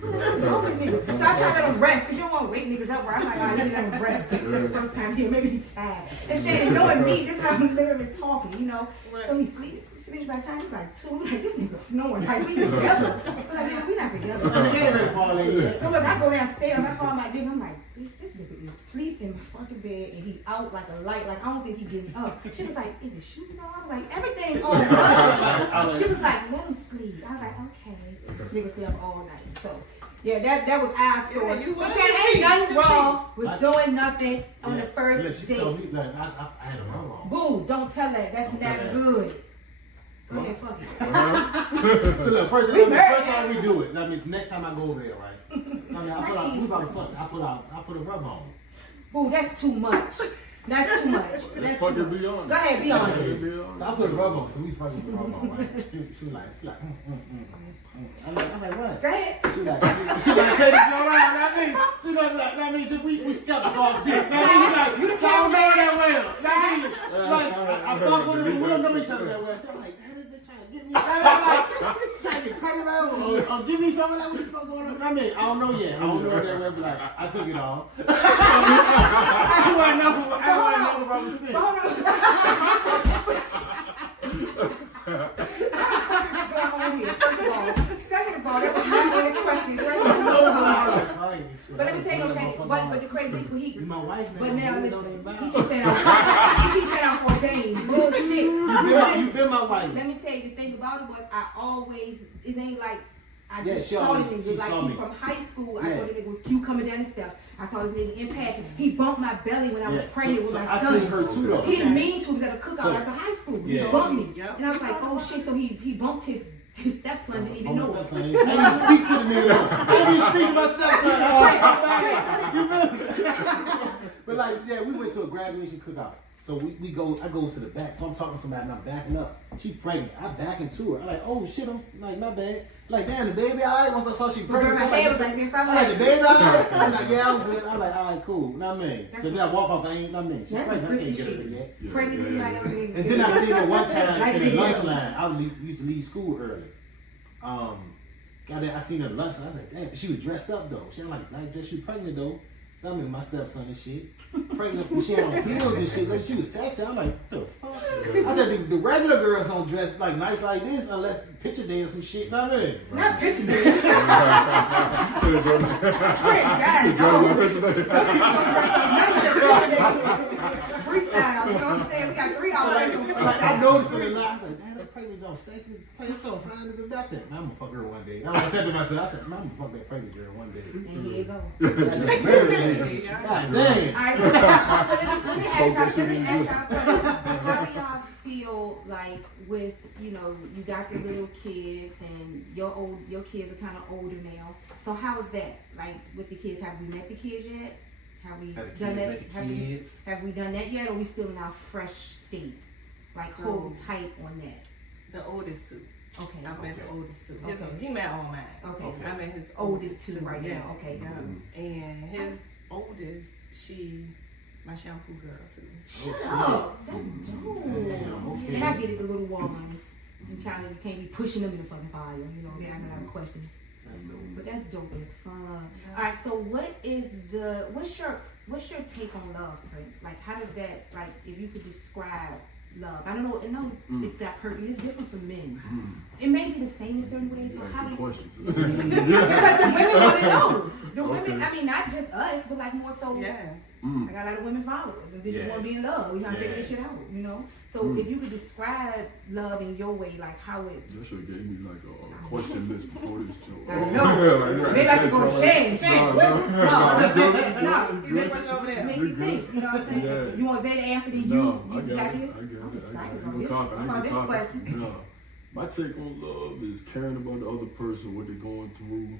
wrong with nigga. So I try to let him rest, because you don't want to wake niggas up, right? I'm like, all right, let me let him rest. Except the first time here, maybe he's tired. And Shannon, knowing me, this is how I'm literally talking, you know? So he sleeps by the time he's like 2. I'm like, this nigga snoring. Like, we together. I'm like, nigga, we not together. I ain't ready to fall in yet. So look, I go downstairs, I call my nigga, I'm like, bitch, this nigga is asleep in my fucking bed and he out like a light, like I don't think he getting up. She was like, is his shoes on? I was like, everything's on. She was like, let him sleep. I was like, okay. Nigga stay up all night. So yeah, that was our story. Yeah, you So was Shannon, ain't asleep. nothing wrong with doing nothing on the Yeah, first she date. told me like I had a wrong. Boo, don't tell that. That's Don't not tell that. good. Go ahead, fuck it. So look, first time we do it. That means next time I go over there, right? I mean, we about to fuck. I put a rub on. Boo, that's too much. That's too much. Let's That's too fucking much. be honest. Go ahead, be honest. So I put a rub on, so we fucking put a rub on, right? She like, I'm like, what? Go ahead. She like, take it all out, that means, she like, we skept off dick. That means, you like, I don't know that well. That means, like, I fuck with her, we don't know each other that well. So I'm like, damn, this bitch trying to get me, I'm like, she's trying to get pregnant, or give me some of that, what the fuck going on? I mean, I don't know yet, I don't know that well, but like, I took it all. I don't want to know about the sex. Second of all, that was not one of the questions. But let me tell you, but the crazy thing, he, my wife, but now listen, he he keeps saying I'm ordained. Bullshit. You been my wife. Let me tell you, the thing about it was it ain't like I Yeah, just she saw always- this she nigga. Like saw he me. from high school, I Yeah. thought the nigga was cute coming down the steps. I saw this nigga in passing. He bumped my belly when I was pregnant with my I son. seen her too though. He didn't mean to. He was at a cookout So- after high school. He Yeah. bumped me. Yep. And I was like, oh shit, so he bumped his stepson, didn't even know it. I didn't even speak to the nigga though. I didn't even speak to my stepson. You feel me? But like, yeah, we went to a graduation cookout. So I go to the back. So I'm talking to somebody and I'm backing up. She pregnant. I back into her. I'm like, oh shit, I'm like, my bad. Like, damn, the baby all right? Once I saw she pregnant, My head was like this. I'm I'm like, like, the baby all right? I'm like, yeah, I'm good. I'm like, all right, cool. Know what I mean? So then I walk off, I ain't, know what I mean? She's That's pregnant, I some can't get freaky her yet. pregnant with somebody else. And then I seen her one time Like in the this. lunch line. Used to leave school early. Got there, I seen her at lunch line. I was like, damn, she was dressed up though. She was like she was pregnant though. I mean, my stepson and shit. Pregnant, and she had on heels and shit. Like, she was sexy. I'm like, what the fuck? I said, the regular girls don't dress like nice like this unless picture day or some shit. Know what I mean? Not picture day. Freestyle, you know what I'm saying? We got 3 hours. Like, I noticed it a lot. I was like, damn, that pregnant don't sexy. That's so fine as a best. I said, I'm gonna fuck her one day. I said to myself, I said, I'm gonna fuck that pregnant girl one day. And here you go. God dang. All right, so let me ask y'all, how do y'all feel like with, you know, you got the little kids and your kids are kind of older now. So how is that? Like with the kids, have we met the kids yet? Have we Have the done kids that? met the Have we, kids? have we done that yet, or are we still in our fresh state? Like hold tight on that. The oldest two. Okay. I met the oldest two. Okay. He met all mine. Okay. I met his Oldest two right yeah. now. Okay. Yeah. And his oldest, she, my shampoo girl too. Oh, that's dope. Damn, okay. And I get it, the little ones. You can't be pushing them in the fucking fire. You know, they're not gonna have questions. That's dope. But that's dope as fun. All right, so what's your take on love, Prince? Like, how does that, like, if you could describe love? I don't know if that perfect. It's different for men. It may be the same in certain ways. So Ask how some do questions. because the women want to know. The Okay. women, I mean, not just us, but like more so. Yeah. I got a lot of women followers, and bitches Yeah. want to be in love. We trying to figure Yeah. this shit out, you know. So if you could describe love in your way, like how it. You should have gave me like a question list before this show. I know. Maybe I should go to Shannon. Shannon, no. You make one over there. Make me think. You know what I'm saying? Yeah. You want Zay to answer to you? No, I You got got it. this? I got I'm it. excited I about got it. about this question. No. My take on love is caring about the other person, what they're going through.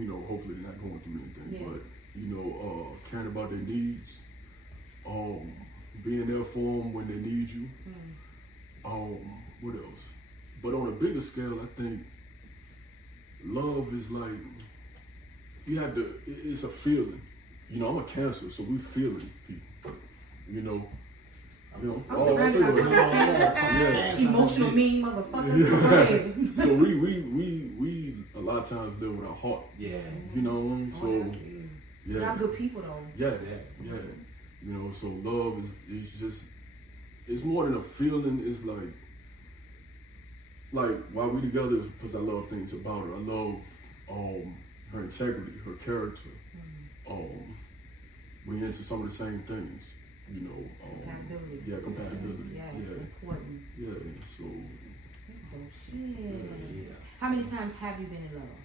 You know, hopefully they're not going through anything, Yeah. but you know, caring about their needs, being there for them when they need you. What else? But on a bigger scale, I think love is like you have to. It's a feeling. You know, I'm a Cancer, so we feeling people. You know. I'm surrounded by Yeah. emotional mean motherfuckers. Go ahead. So we a lot of times live with our heart. Yeah. You know what I mean? So yeah. Y'all good people though. Yeah. You know, so love is just it's more than a feeling. It's like why we together is because I love things about her. I love her integrity, her character. We into some of the same things. You know, Compatibility. Yeah, compatibility. Yes, Yeah. important. Yeah. So That's dope shit. Yeah. How many times have you been in love?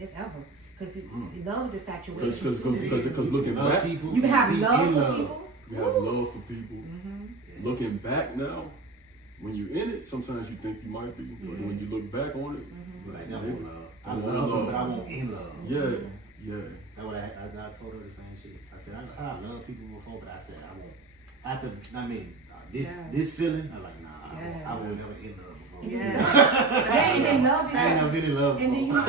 If ever. Because love is infatuation. because looking Love back, people. You can have be love in for love. people. you have love for people. Looking back now, when you're in it, sometimes you think you might be, but when you look back on it, Like, I want love. I I want love them, love. but I want in love. yeah. That's what I told her the same shit. I said, I love people before, but I said I won't. After Yeah. this feeling, I'm like, nah, Yeah. I won't never in love before. Yeah. And then love I ain't is, never been in love and then before.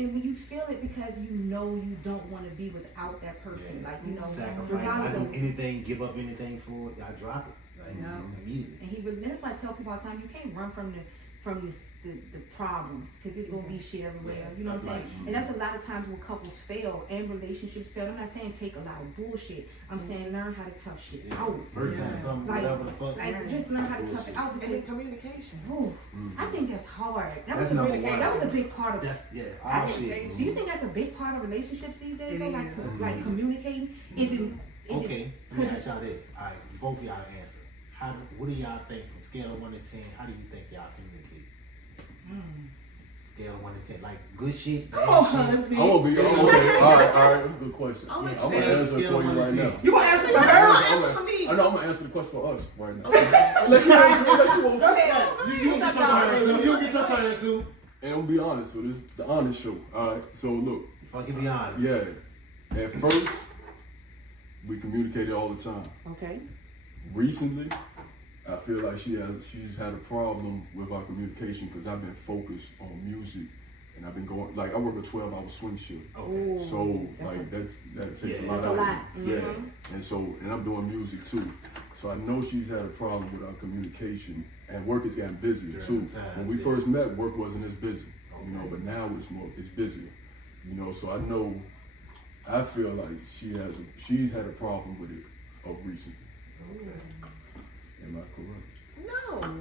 and when you feel it because you know you don't want to be without that person, Yeah. like you know, Sacrifice. regardless I of. do anything, give up anything for it. I drop it like, Yeah. immediately. And he really, that's why I tell people all the time, you can't run from the problems, because it's gonna be shit everywhere. You know what I'm saying? That's right. And that's a lot of times when couples fail and relationships fail. I'm not saying take a lot of bullshit. I'm saying learn how to tough shit Yeah. out. First time Yeah. something, Like, whatever the fuck. like just learn how to tough it out And because it's communication. ooh, I think that's hard. That That's was number a, one. that was a big part of That's all I shit. think, do you think that's a big part of relationships these days? It Though? Like, is. like communicating? Is it? Okay, let me ask y'all this. All right, both of y'all answer. What do y'all think from scale of 1 to 10? How do you think y'all communicate? Scale of 1 to 10, like good shit, bad Come on, shit. husband. I'm gonna be okay. All right. That's a good question. I'm I'm gonna gonna say answer it for you right now. You gonna answer for No, her? answer for me. I know I'm gonna answer the question for us right now. Unless you want Go ahead. You get your turn in two. You get your turn in two. And I'm gonna be honest. So this is the honest show. All right. So look. If I can be honest. Yeah. At first, we communicated all the time. Okay. Recently, I feel like she's had a problem with our communication because I've been focused on music, and I've been going like I work a 12-hour swing shift. Okay. So That's like that takes Yeah. a lot That's a out of lot. me. Yeah. And I'm doing music too. So I know she's had a problem with our communication, and work has gotten busier During too. the times, When we yeah. first met, work wasn't as busy. You know, Okay. but now it's busier. You know, so I feel like she's had a problem with it of recent. Am I correct? No.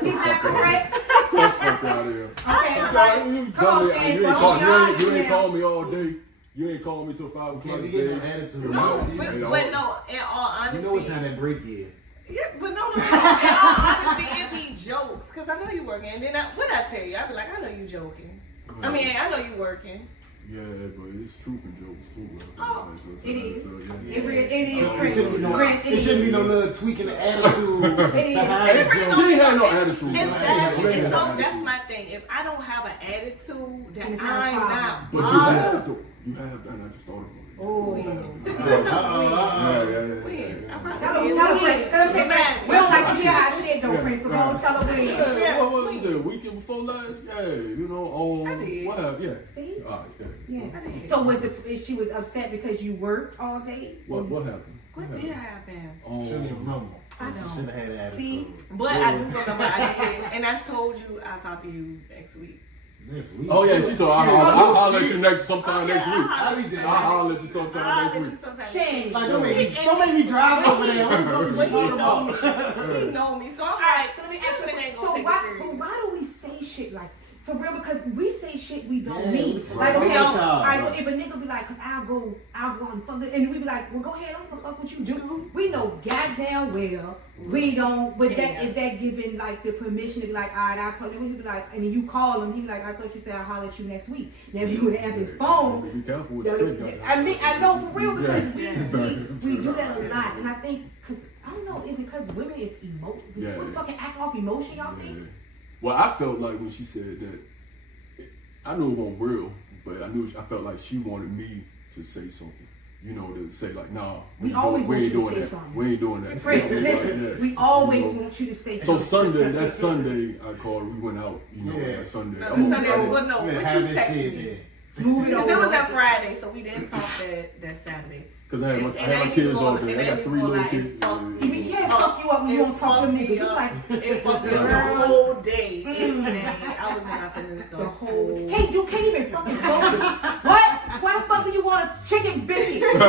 He's not correct. Let's fuck out of here. Okay. You Come on, Shane, you ain't bro. call, Be you ain't honest call me all day. You ain't calling me till 5 o'clock Can't a be day. getting no attitude. No, You but know no, in all honesty. what time that break is. Yeah, but no. In all honesty, it be jokes. Because I know you working. And then what I tell you, I be like, I know you joking. I mean, I know you working. Yeah, but it's truth and jokes too. Bro. Oh, it is. Yeah. It is. So Chris. it shouldn't be no, Chris, it shouldn't be no little tweaking the attitude It is. behind the joke. She ain't had no attitude. Exactly. She ain't And had so no that's attitude. my thing. If I don't have an attitude, Then then it's not a I'm problem. not But you bothered. have though. You have done. I just thought about it. Oh. Yeah. When? I probably Tell him, did. tell him, Prince. Tell him, say, When? we don't like to hear our shit though, Prince. So go tell him when. Yeah, what was it? Weekend before last? Yeah, you know, I did. what happened? Yeah. See? All right, yeah. Yeah. So she was upset because you worked all day? What happened? What did happen? Shouldn't even remember. I She know. shouldn't have had an attitude. See? But I do remember I did. And I told you I'll talk to you next week. Next week. Oh yeah, she told I'll let you sometime next week. I'll be there. I'll let you sometime I'll next let week. you sometime. Shane. Like, don't make me drive over there. What the fuck is But you he talking know me. about? He know me. So I'm Alright, like, so let me this ask one ain't you. gonna So take it why serious. do we say shit like for real? Because we say shit we don't Yeah, mean. we Like fuck okay, with y'all. alright. So if a nigga be like, cause I'll go on fuck it, and we be like, well, go ahead, I don't give a fuck what you do. We know goddamn well we don't. But that is that giving like the permission to be like, alright, I'll tell you. He be like, and then you call him. He be like, I thought you said I'll holler at you next week. Now if you would answer the phone. Be careful with the shit. I mean, I know for real because Yeah. we do that a lot, and I think because I don't know, is it because women is emotion? Yeah. What fucking act off emotion, y'all think? Yeah. Well, I felt like when she said that, I knew it wasn't real, but I felt like she wanted me to say something. You know, to say like, nah, We always want ain't you to doing say that. something. We ain't doing that. Friends, You know, listen, like that. we always You know? want you to say So something. that Sunday, I called. We went out. You know, Yeah. that Sunday. No, I'm gonna- Sunday, I'm well, gonna- no, Yeah, what have you this text shit me. there. Smooth it Because it was over. that Friday, so we didn't talk that Saturday. Cause I had my And kids all and day. I got 3 little like, kids. You mean, yeah, fuck you up when you don't talk to niggas. You like it fucked me up the Girl. whole day. I was not feeling the whole. You can't even fucking focus. What? Why the fuck do you want a chicken biscuit? You're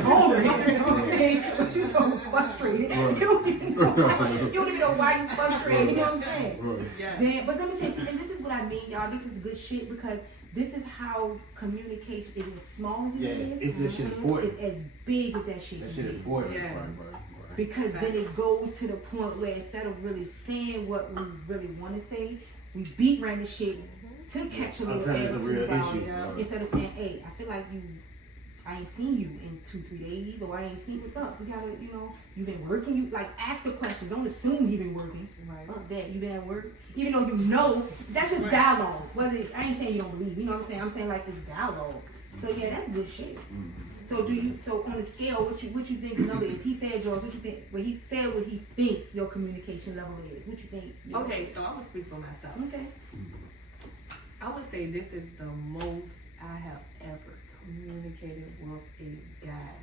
hungry. You know what I'm saying? But you so frustrated. Right. You don't even know why you frustrated. You know what I'm saying? Right. Yes. Then, but let me say something. This is what I mean, y'all. This is good shit because this is how communication is as small as it Yeah, is. it's this shit important. It's as big as that shit. That can shit be. important. Yeah. Right. Because then it goes to the point where instead of really saying what we really want to say, we beat around the shit to catch a little Sometimes it's a attitude real about issue. it. Yeah. Instead of saying, hey, I feel like I ain't seen you in 2-3 days, or I ain't seen what's up. We gotta, you've been working. You like ask the question. Don't assume you've been working. Right. Fuck that. You been at work, even though you know. That's just dialogue. Whether I ain't saying you don't believe. You know what I'm saying? I'm saying like this dialogue. So yeah, that's good shit. So so on the scale, what you think the number is? He said yours. What you think? Well, he said what he think your communication level is. What you think? Okay, so I'm gonna speak for myself. Okay. I would say this is the most I have ever communicated with a guy.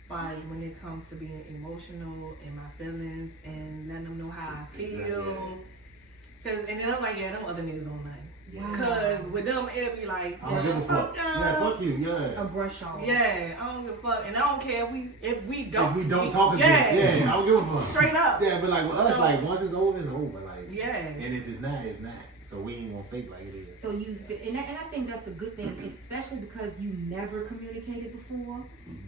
As far as when it comes to being emotional and my feelings and letting them know how I feel. And then I'm like, yeah, them other niggas don't mind. Because with them, it'll be like, I don't give a fuck. Yeah, fuck you. Yeah. A brush off. Yeah, I don't give a fuck. And I don't care if we don't talk again. Yeah, I don't give a fuck. Straight up. Yeah, but like with us, like once it's over, it's over. Like, yeah. And if it's not, it's not. So we ain't gonna fake like it is. So and I think that's a good thing, especially because you never communicated before,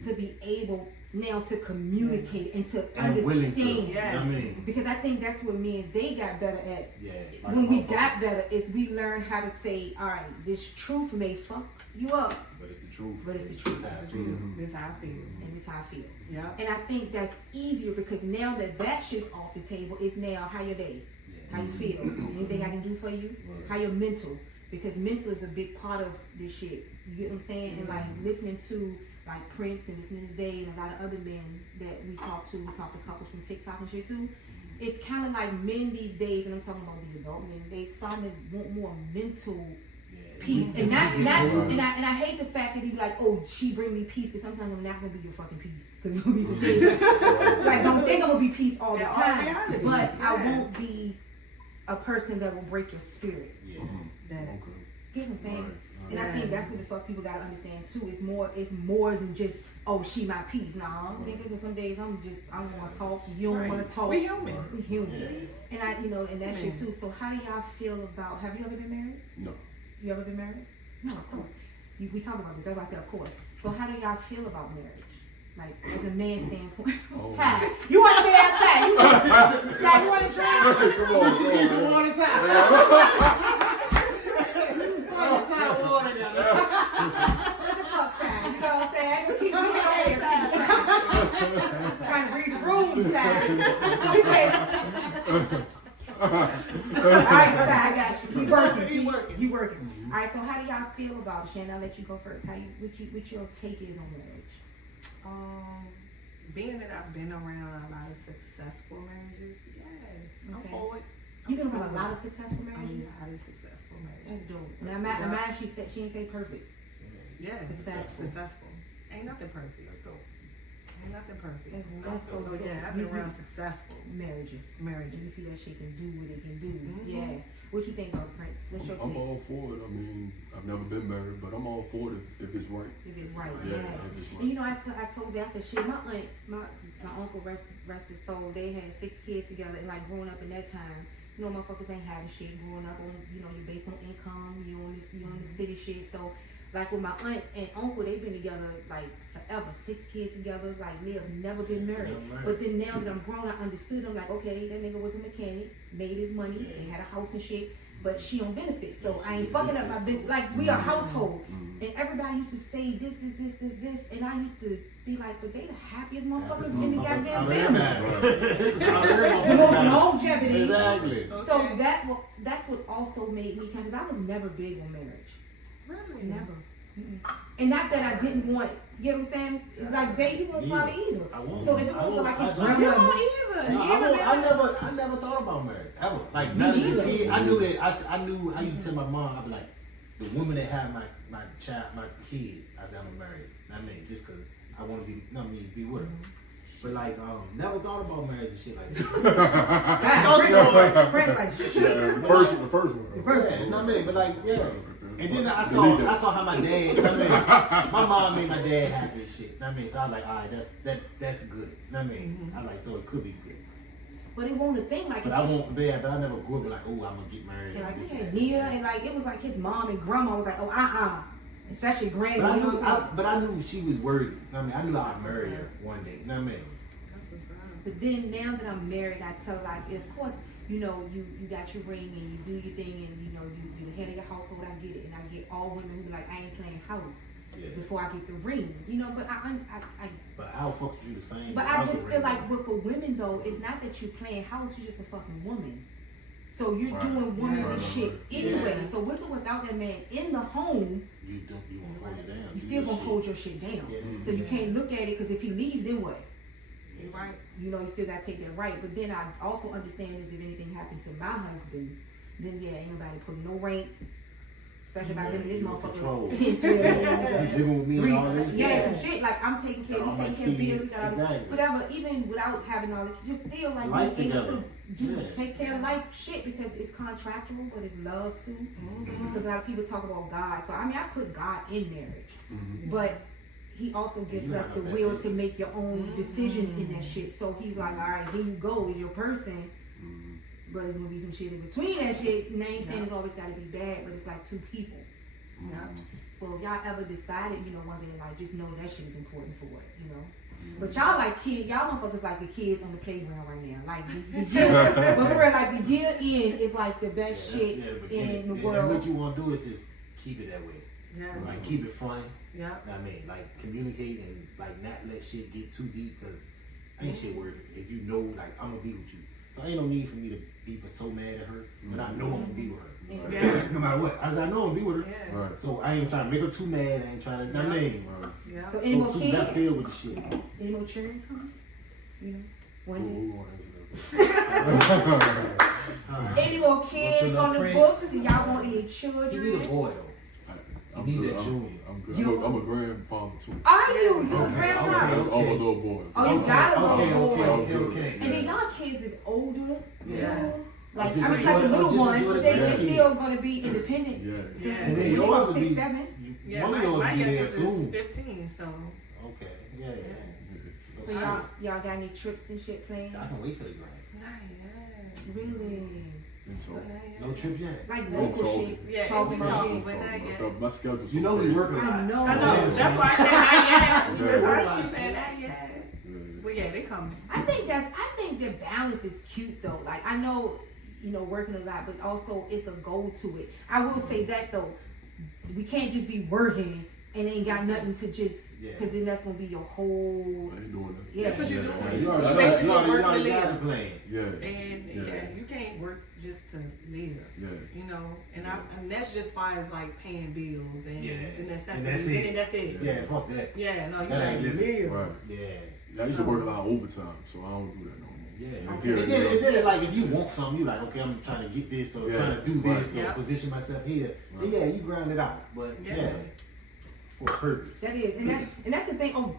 to be able now to communicate and to understand. Willing to. Yes. I mean, because I think that's what me and Zay got better at. Yeah. Like when we got better, is we learned how to say, all right, this truth may fuck you up. But it's the truth. But it's the truth. That's how I feel. This is how I feel. And this is how I feel. Yeah. And I think that's easier because now that shit's off the table, it's now how your day. How you feel? Anything I can do for you? How your mental? Because mental is a big part of this shit. You get what I'm saying? And like listening to like Prince and listening to Zay and a lot of other men that we talk to couples from TikTok and shit too. It's kind of like men these days, and I'm talking about the adult men. They starting to want more mental peace, and not and I hate the fact that he's like, oh, she bring me peace, because sometimes I'm not gonna be your fucking peace, because it's gonna be some things like don't think I'm gonna be peace all the time, but I won't be a person that will break your spirit. Yeah. Get what I'm saying? Right. And I think that's what the fuck people gotta understand too. It's more than just, oh, she my peace. Nah, I'm thinking some days I don't wanna talk, you don't wanna talk. We human. We human. And and that shit too. So how do y'all feel about, have you ever been married? No. You ever been married? No, of course. We talk about this, that's why I said of course. So how do y'all feel about marriage? Like, as a man's standpoint. Ty, you want to say that, Ty? Ty, you want to try? Come on. You need some water, Ty. Ty, water down there. What the fuck, Ty? You know what I'm saying? I can keep looking over here, Ty. Trying to read the room, Ty. He said, alright, Ty, I got you. You working. Alright, so how do y'all feel about it? Shannon, I'll let you go first. What your take is on marriage? Being that I've been around a lot of successful marriages, yes, I'm forward. You've been around a lot of successful marriages? A lot of successful marriages. That's dope. Now, mine, she didn't say perfect. Yeah, successful. Ain't nothing perfect. That's dope. Ain't nothing perfect. That's so dope. Yeah, I've been around successful marriages. And you see that shit can do what it can do. Yeah. What you think about Prince? What's your take? I'm all for it. I mean, I've never been married, but I'm all for it if it's right. If it's right, yes. And I told you, I said, shit, my uncle, rest his soul, they had 6 kids together, and like growing up in that time, motherfuckers ain't having shit. Growing up on, you're based on income, you on the city shit. So, like with my aunt and uncle, they've been together like forever, 6 kids together, like they have never been married. But then now that I'm grown, I understood. I'm like, okay, that nigga was a mechanic, made his money, they had a house and shit, but she on benefits, so I ain't fucking up my business. Like, we a household, and everybody used to say this, and I used to be like, but they the happiest motherfuckers in the goddamn family. The most longevity. Exactly. So that's what also made me, because I was never big on marriage. Really? Never. And not that I didn't want, you know what I'm saying? Like Zay, you won't probably either. So if it wasn't for like his brother, I never thought about marriage ever. Like none of the kids. I knew that. I knew how you tell my mom. I'd be like, the woman that had my kids. I said I'm married. I mean, just because I want to be with her. But like, never thought about marriage and shit like that. Friends like shit. The first one. The first one. You know what I mean? But like, yeah. And then I saw how my dad. My mom made my dad happy and shit. I mean, so I was like, all right, that's good. I mean, I like, so it could be good. But it won't a thing like. But I won't. Yeah, but I never grew up like, oh, I'm gonna get married. And like we had Nia, and like it was like his mom and grandma was like, oh, especially granny. But I knew she was worthy. I mean, I knew I'd marry her one day. You know what I mean? But then now that I'm married, I tell her, like, of course, you got your ring and you do your thing, and you the head of your household. I get it, and I get all women who be like, I ain't playing house before I get the ring, But But I'll fuck with you the same. But I just feel like, for women though, it's not that you playing house. You're just a fucking woman. So you're Right. doing womanly Right. shit anyway. Yeah. So with or without that man in the home, You won't hold it down. you Do still your gonna shit. hold your shit down. Yeah. So you can't look at it because if he leaves, then what? You right. You know, you still gotta take that right. But then I also understand is if anything happened to my husband, then yeah, ain't nobody putting no rank. Especially if I live in this You in control. motherfucker. You living with me and all this. Yeah, some shit. Like I'm taking care, All he my taking care of bills, kids, gotta- exactly. whatever. Even without having all this, just still like Life being able together. to do Yeah. take care of life shit because it's contractual, but it's love too. Because a lot of people talk about God. So I mean, I put God in marriage, but He also gives you us have the the will best to make your own decisions in that shit. So He's like, all right, here you go, is your person. But there's gonna be some shit in between that shit. And I ain't saying it's always gotta be bad, but it's like two people. Yeah. So if y'all ever decided, you know, one day in life, just know that shit is important for it, you know. But y'all like kids, y'all motherfuckers like the kids on the playground right now. Like but for real, like the year end is like the best shit in the And world. what you want to do is just keep it that way. Yeah. Like keep it fun. Yeah. I mean, like communicate and like not let shit get too deep because ain't shit worth it. If you know, like I'm gonna be with you, so ain't no need for me to be so mad at her. But I know I'm gonna be with her. Yeah. No matter what, I know I'm gonna be with her. Yeah. Right. So I ain't trying to make her too mad. I ain't trying to nothing. Right. Yeah. So any more Go too kids? left field with the shit. Any more children coming? You know, one day. Who wants to- Any more kids your on the prince? books? Y'all want any You need a children? boy though. I'm You need good. that junior. I'm good. You- I'm a grandfather too. Are you? You a Okay, grandma? okay. All my little boys. Oh, you got a Okay, little boy. okay. And then y'all kids is older Yes. too. Like Just I mean, enjoy like the the- little just ones, enjoy but the they grandkids. still gonna be independent. Yeah. So Yeah. And then when they yours go will 6, be 7. Yeah. one My of yours will be there youngest is soon. 15, so. Okay, yeah. So y'all got any trips and shit planned? I can wait for the grind. Really? And so, No trip yet. Like Yeah, local talking. shit? Yeah, Talking we about talking, shit? but not yet. so my schedule's You know so he crazy. working a lot. I know. I know. That's why I said not yet. Yeah. That's why I keep saying not yet. Yeah. But yeah, they coming. I think the balance is cute though. Like I know, you know, working a lot, but also it's a goal to it. I will say that though, we can't just be working and ain't got nothing to just, because then that's gonna be your whole. I ain't doing that. Yeah. That's what you do. You already Basically, got work to the live. plan. Yeah. And Yeah. yeah, you can't work just to live. Yeah. You know, and that's just far as like paying bills and Yeah. the necessities. And that's it. And that's it. Yeah, fuck that. Yeah, no, you That gotta ain't live. Right. Yeah. I used to work a lot of overtime, so I don't do that no more. Yeah. Like And here, then, you know. and then like if you want something, you like, okay, I'm trying to get this or Yeah. trying to do this Right. or Yeah. position myself here. Right. Yeah, you grind it out. But Yeah. yeah, for a purpose. That is, and that's the thing. Oh,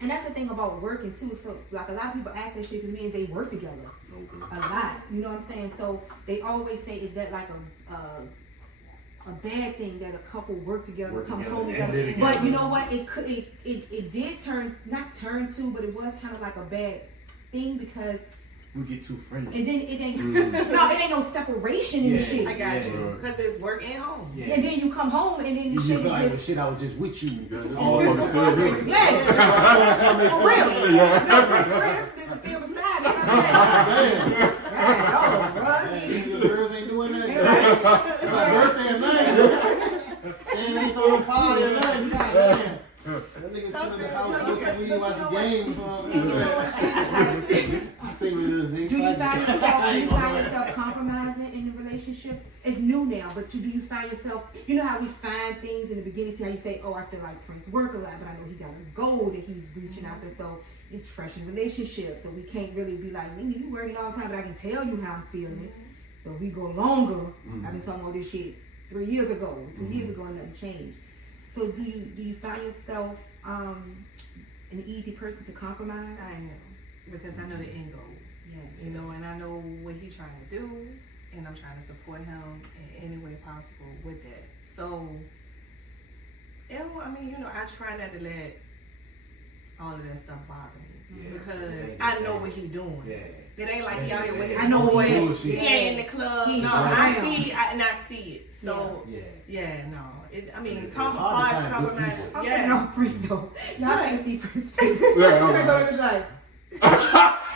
and that's the thing about working too. So like a lot of people ask that shit because means they work together Okay. a lot. You know what I'm saying? So they always say, is that like a bad thing that a couple work together, Work come together home and together? live together. But you know what? It did not turn to, but it was kind of like a bad thing because. We get too friendly. And then it ain't it ain't no separation in the Yeah. shit. I got Yeah. you. Because it's work and home. Yeah. And then you come home and then You the just shit feel like, well, is just shit, I was just with you. Yeah, this all motherfucker still here. yeah. For real. Yeah. No, for real. Nigga still beside it. Damn. Oh, bro. Damn, your girls ain't doing that. My birthday at night. She ain't throwing a party at night. Goddamn. That nigga chill in the house, smoke some weed, watch the game or something. I stay with this. Do you find yourself compromising in the relationship? It's new now, but do you find yourself, you know how we find things in the beginning, see how you say, oh, I feel like Prince work a lot, but I know he got a goal that he's reaching out there, so it's fresh in relationships, so we can't really be like, nigga, you working all the time, but I can tell you how I'm feeling. So if we go longer, I've been talking about this shit 3 years ago, 2 years ago, and nothing changed. So do you find yourself an easy person to compromise? I am. Because I know the end goal. Yes. You know, and I know what he's trying to do, and I'm trying to support him in any way possible with that. So, I mean, you know, I try not to let all of that stuff bother me. Yeah. Because Yeah. I know what he's doing. Yeah. It ain't like he out here with his I know what he boys. is. He ain't in the club. He No, around. I see it. So, Yeah. yeah, no. I mean, It's come hard to on, find good compromise. people. I'm Yeah. saying no Prince though. Y'all can't see Prince face. Yeah, It's like,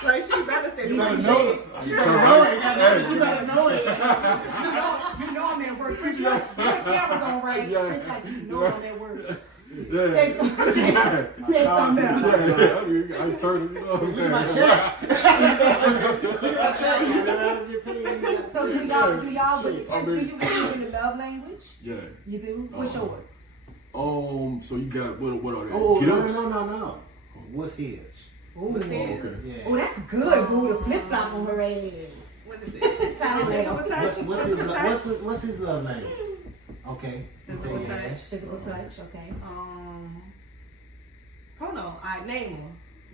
Like, she better say You better this know shit. it. She better know it. She better know it. you know I'm at work. Prince, you know the camera's on right. Yeah. It's like, you know I'm at work. Yeah. Say something. Say something else. I turn it. Look at my check. Look at my check. So do y'all do you believe in the love language? Yeah. You do? What's yours? So you got what are they? Oh, Gifts? no. What's his? Ooh. What's his? Okay. Yeah. Oh, that's good, boo. The flip flop on her ass. What is it? What's his love name? Okay. Physical touch. Physical touch, okay. Hold on. All right, name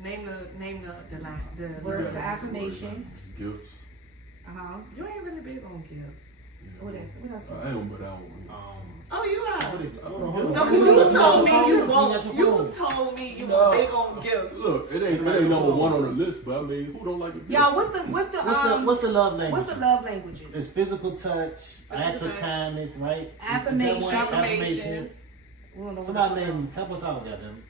them. Name the line. The Words of affirmation. Gifts. You ain't really big on gifts. What else? I am, but I don't. Oh, you are. What is it? Hold on. No, you told me you were big on gifts. Look, it ain't number one on the list, but I mean, who don't like a gift? Y'all, what's the love language? What's the love languages? It's physical touch, acts of touch. kindness, right? Affirmations. Somebody name help us out, goddamn.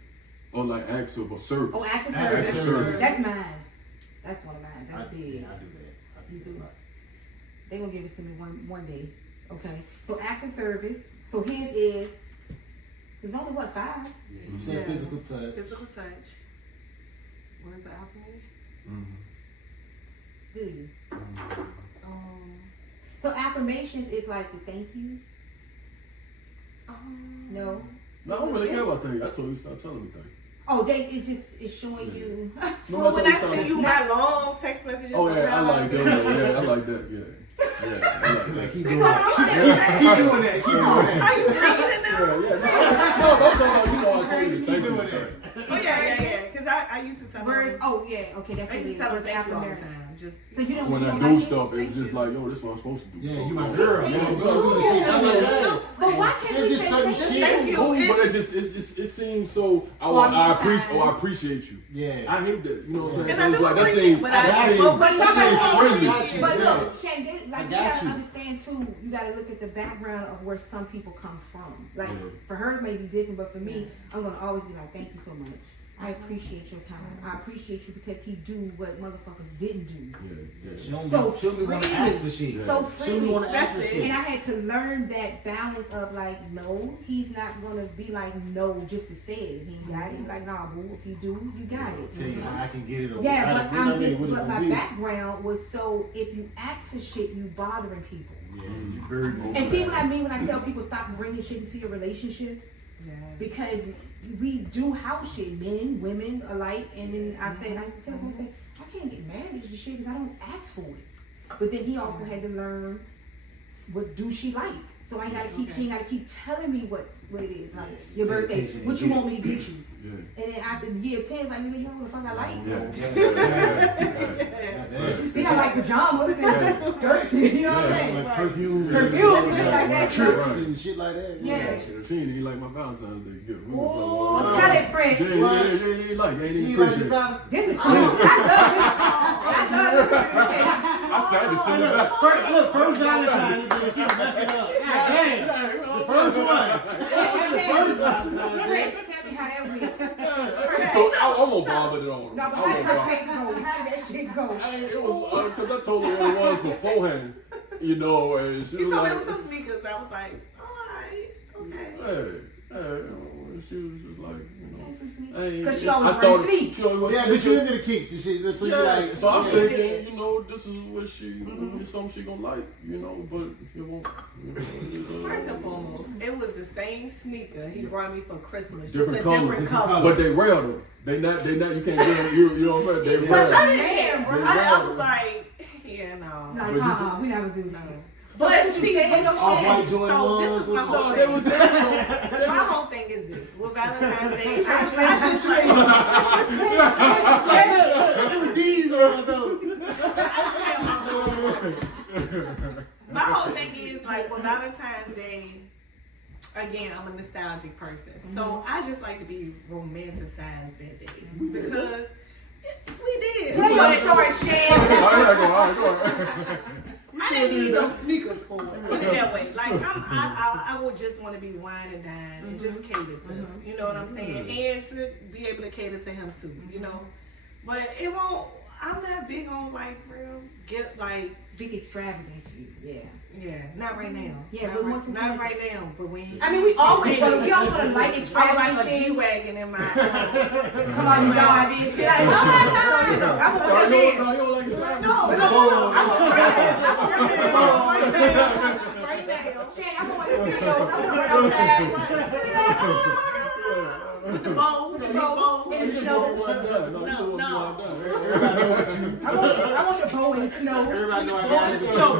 Or like acts of a service. Oh, acts of Acts of service. service. That's mine. That's one of mine. That's big. I do that. You do. They gonna give it to me one day. Okay. So acts of service. So his is. There's only what 5? Yeah, you said physical touch. Physical touch. What is the affirmation? Do you? So affirmations is like the thank yous. No. No, I don't really care about things. I told you to stop telling me things. Oh, it's showing you. No, Well, when I told send you my long text messages. Oh yeah, I like that. Yeah, I like that. Yeah, I like that. Keep doing that. Keep doing that. Are you reading now? Yeah. No, I'm talking about, I told you to thank you. Oh yeah. Because I used to tell Words. them. Oh yeah. Okay, that's I it. used to tell them Words thank you all the affirmation. time. Just So you don't. When you I don't do like stuff, it? it's just like, yo, this is what I'm supposed to do. Yeah, So, you my girl. Yes, You yes. go do the shit. I'm like, hey. But why can't It's we just say certain thank shit. Thank you. Cool, but it seems so. I appreciate you. Yeah. I hate that. You know what I'm saying? And I It's do like that appreciate seems. what That I seems do. But friendly. But Yeah. look, Shannon, like I you got gotta you. understand too. You gotta look at the background of where some people come from. Like Yeah. for hers may be different, but for me, I'm gonna always be like, thank you so much. I appreciate your time. I appreciate you because he do what motherfuckers didn't do. She don't So she don't want to freely. ask for shit. So She don't freely. want to ask for That's it. shit. And I had to learn that balance of like, no, he's not gonna be like no just to say it. He got it. Like, nah, boo, if you do, you got it. Tell you how I can get it over. Yeah, but what but it my gonna be. background was so if you ask for shit, you bothering people. Yeah, you buried me. And see what I mean when I tell people stop bringing shit into your relationships? yeah. Because we do house shit, men, women alike. And then I used to tell someone, I said, I can't get mad at this shit because I don't ask for it. But then he also had to learn what do she like. So I ain't gotta keep she ain't gotta keep telling me what it is. Like your Pay birthday, attention what and you get want me to get you. Yeah. And then after year 10, it's like, nigga, you know what the fuck I like. Yeah. See, I like pajamas and skirts, you know what I'm saying? Like perfume and shit like that. trips and shit like that. Yeah. She ain't like my Valentine's Day gift. We was Oh, like, tell it, Fred. They ain't like, they ain't even appreciate it. This is cool. I love this. I tried to send it back. Look, first Valentine's Day, she was messing up. God damn. The first one. First Valentine's Day. Fred, tell me how that went. I won't bother it on. No, but how did her face go? How did that shit go? It was because I told her what it was beforehand, and she You was told me like, it was some sneakers. I was like, alright, okay. she was just like, Because she always wears sneaks. Yeah, but you into the kicks and shit. So you like. So I'm yeah. thinking, this is what something she gonna like, but it won't. First and foremost, it was the same sneaker he brought me for Christmas, Different just a color, different color. But they rare though. They not. You can't get them. You know what I'm saying? They He's such a rare. man, bro. I was like, yeah, no. Like, we never do this. But That's what you see, say in your Off-white shit. Jordan So ones. this is my whole No, thing. they was that. My whole thing is this. With Valentine's Day, I just like, It was these ones though. my whole thing is like with Valentine's Day, again, I'm a nostalgic person. So I just like to be romanticized that day. Because we did. tell your story, Shannon. All right, go on. I didn't need those sneakers for it. Put it that way. Like I would just want to be wine and dine and just cater to him. You know what I'm saying? And to be able to cater to him too. You know, but it won't. I'm not big on like real get like Big extravagant shit. yeah, not right now. Yeah, not but right, once it's not like- right now. But when you, I mean, we always Yeah. we all want to like I like extravagant a shit. G-Wagon in my Come on, you God, bitch. Be like, oh my God. I want No, to you don't like it. right now. Shit, I'm going to videos. I'm going right outside. With the bow, with the bow. In the snow. I want the bow in the snow. Everybody know I Bow got in it. the snow.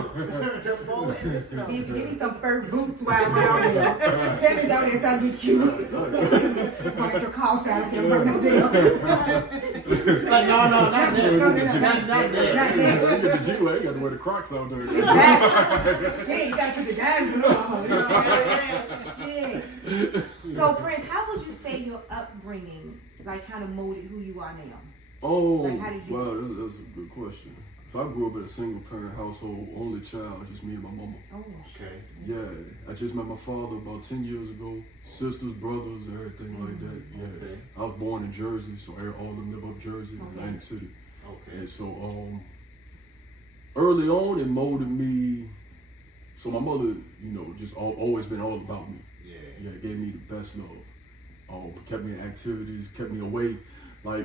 The bow in the snow. Bitch, give me some fur boots while I'm out there. Tammy's out there trying to be cute. Watch your call sign if you're working out there. Like, no, not that. No, Not not that. You got the G-Way, you got to wear the Crocs out there. Exactly. Shit, you gotta keep the dimes on. Shit. So, Prince, how would you say your upbringing, like, kind of molded who you are now? Oh, Like, how did you- wow, that's a good question. So I grew up in a single parent household, only child, just me and my mama. Oh, Okay. Yeah, I just met my father about 10 years ago. Sisters, brothers, everything like that. Yeah, Okay. I was born in Jersey, so all of them live up Jersey, Atlantic City. Okay. And so early on, it molded me. So my mother, just always been all about me. Yeah. Yeah, gave me the best love. Kept me in activities, kept me away. Like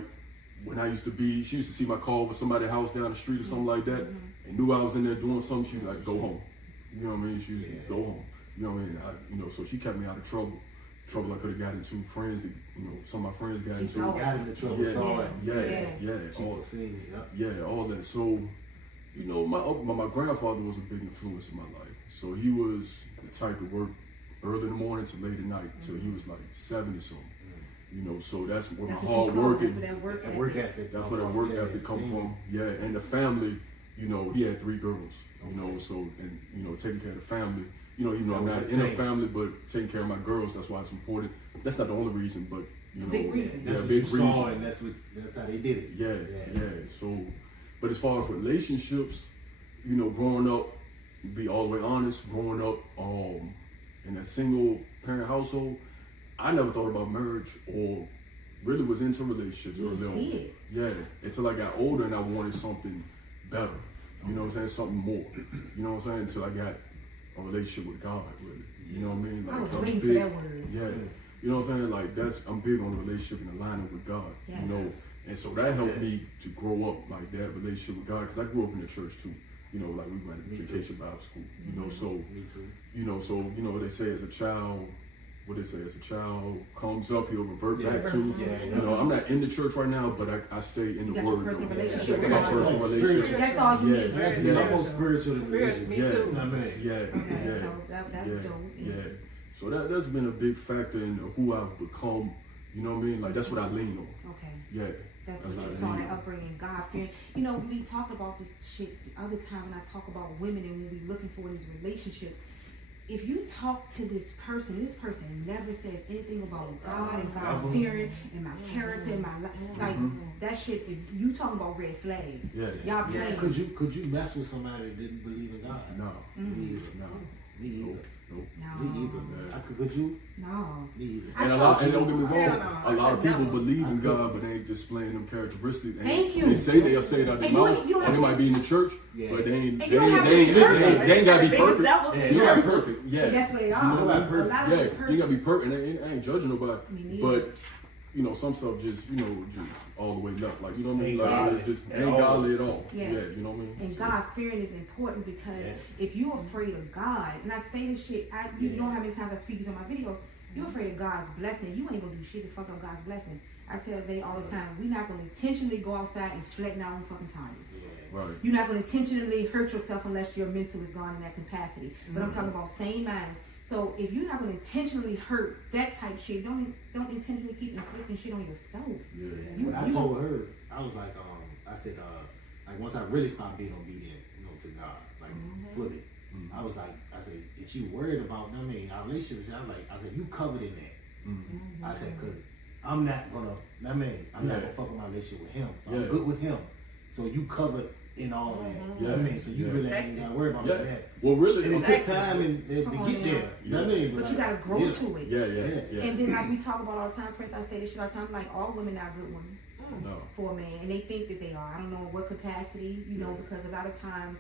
when I used to be, she used to see my car with somebody's house down the street or something like that, and knew I was in there doing something. She'd be like, "Go home." You know what I mean? She was like, "Go home." You know what I mean? So she kept me out of trouble. Trouble I could have got into. Friends that some of my friends got into. Got into trouble. Yeah, Saw it. yeah, She all, seen it. Yep. yeah, all that. So, my grandfather was a big influence in my life. So he was the type to work early in the morning to late at night till he was like 70 something. So that's where that's my what you hard saw. working. That's where that work And work ethic. ethic. That's where that work ethic come from. Yeah, and the family. He had 3 girls. So and taking care of the family. Even though I'm not in a family, but taking care of my girls. That's why it's important. That's not the only reason, but Big reason. That's Yeah, what big you saw, reason. and that's how they did it. Yeah. So, but as far as relationships, growing up, to be all the way honest, growing up in a single parent household, I never thought about marriage or really was into relationships You early didn't on. see it. Yeah, until I got older and I wanted something better. You know what I'm saying? Something more. You know what I'm saying? Until I got a relationship with God, really. You know what I mean? I was I'm waiting for big- that word. Yeah. You know what I'm saying? Like I'm big on the relationship and aligning with God. Yes. And so that helped me to grow up like that relationship with God. Because I grew up in the church too. Like we went to vacation Bible school. So Me too. they say as a child, as a child comes up, he'll revert back to. Yeah. I'm not in the church right now, but I stay in the You got your Word. personal though. relationship I with got God. personal relationship. That's all you Yeah, need. That's Yeah. the most spiritual than religious. Me Yeah. too. I mean, Yeah, Okay, yeah, so that's yeah, dope. yeah. So that's been a big factor in who I've become. You know what I mean? Like that's what I lean on. Okay. Yeah. That's That's what you what I saw, mean. that upbringing, God fearing. We talked about this shit the other time when I talk about women and when we looking for these relationships. If you talk to this person never says anything about God and God fearing and my character and my like that shit. If you talking about red flags, Yeah. y'all playing. could you mess with somebody that didn't believe in God? No. Me either. No. Me either. Nope. Me either. No. Could you? No. Me either. I And told and don't get me Hell wrong, no. a lot of I people never. believe in God, but they ain't displaying them characteristics. Thank you. They say they'll say it out their And you mouth, ain't- you don't or have they to- might be in the church, Yeah. but they ain't And you don't have to be perfect. they ain't gotta be Biggest perfect. devils in Yeah, You gotta be church. perfect. Yeah. That's what they are. You know that A perfect. lot of Yeah, them you perfect. gotta be perfect, and I ain't judging nobody, Me neither. but some stuff just all the way left. Like, you know what I mean? Like, Yeah. it's just At ain't all. godly at all. Yeah. You know what I mean? And God fearing is important because Yes. if you're afraid of God, and I say this shit, you know how many times I speak this on my videos, you're afraid of God's blessing, you ain't gonna do shit to fuck up God's blessing. I tell Zay all the time, we're not gonna intentionally go outside and flatten our own fucking tires. Right. You're not gonna intentionally hurt yourself unless your mental is gone in that capacity. But I'm talking about sane minds. So if you're not gonna intentionally hurt that type shit, don't intentionally keep inflicting shit on yourself. Yeah. You- When I you told her, I was like, I said, like once I really stopped being obedient, to God, like fully, I was like, I said, if you worried about, our relationship, I said, you covered in that. I said, cause I'm not gonna, I'm not gonna fuck with my relationship with him. So I'm Yeah. good with him. So you covered in all that. Yeah. So you Yeah. really ain't gotta worry about Yeah. that. Well, really, And it okay. took time to get there. You know what I mean? But you gotta grow yeah. to it. Yeah. And then like we talk about all the time, Prince, I say this shit all the time, like all women are good women. No. for a man, and they think that they are. I don't know in what capacity, you know, because a lot of times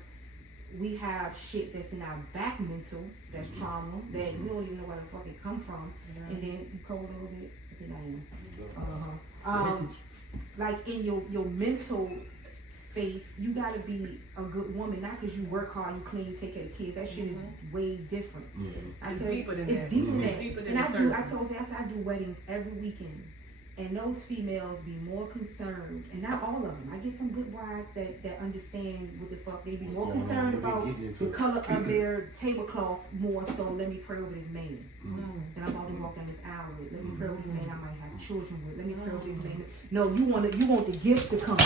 we have shit that's in our back mental, that's trauma, that you don't even know where the fuck it come from, and then you cold a little bit. I think I am. Like in your mental space, you gotta be a good woman, not because you work hard, you clean, you take care of kids. That shit is way different. It's deeper than that. It's deeper than It's that. deeper than And I the do. I surface. told you, I said I do weddings every weekend, and those females be more concerned, and not all of them. I get some good brides that understand what the fuck they be more What's going on, concerned what they about getting into. the color of their tablecloth more so. Let me pray over this man. And I'm about to walk down this aisle with. Let me pray over this man I might have children with. Let me pray over this man. No, you want the gifts to come,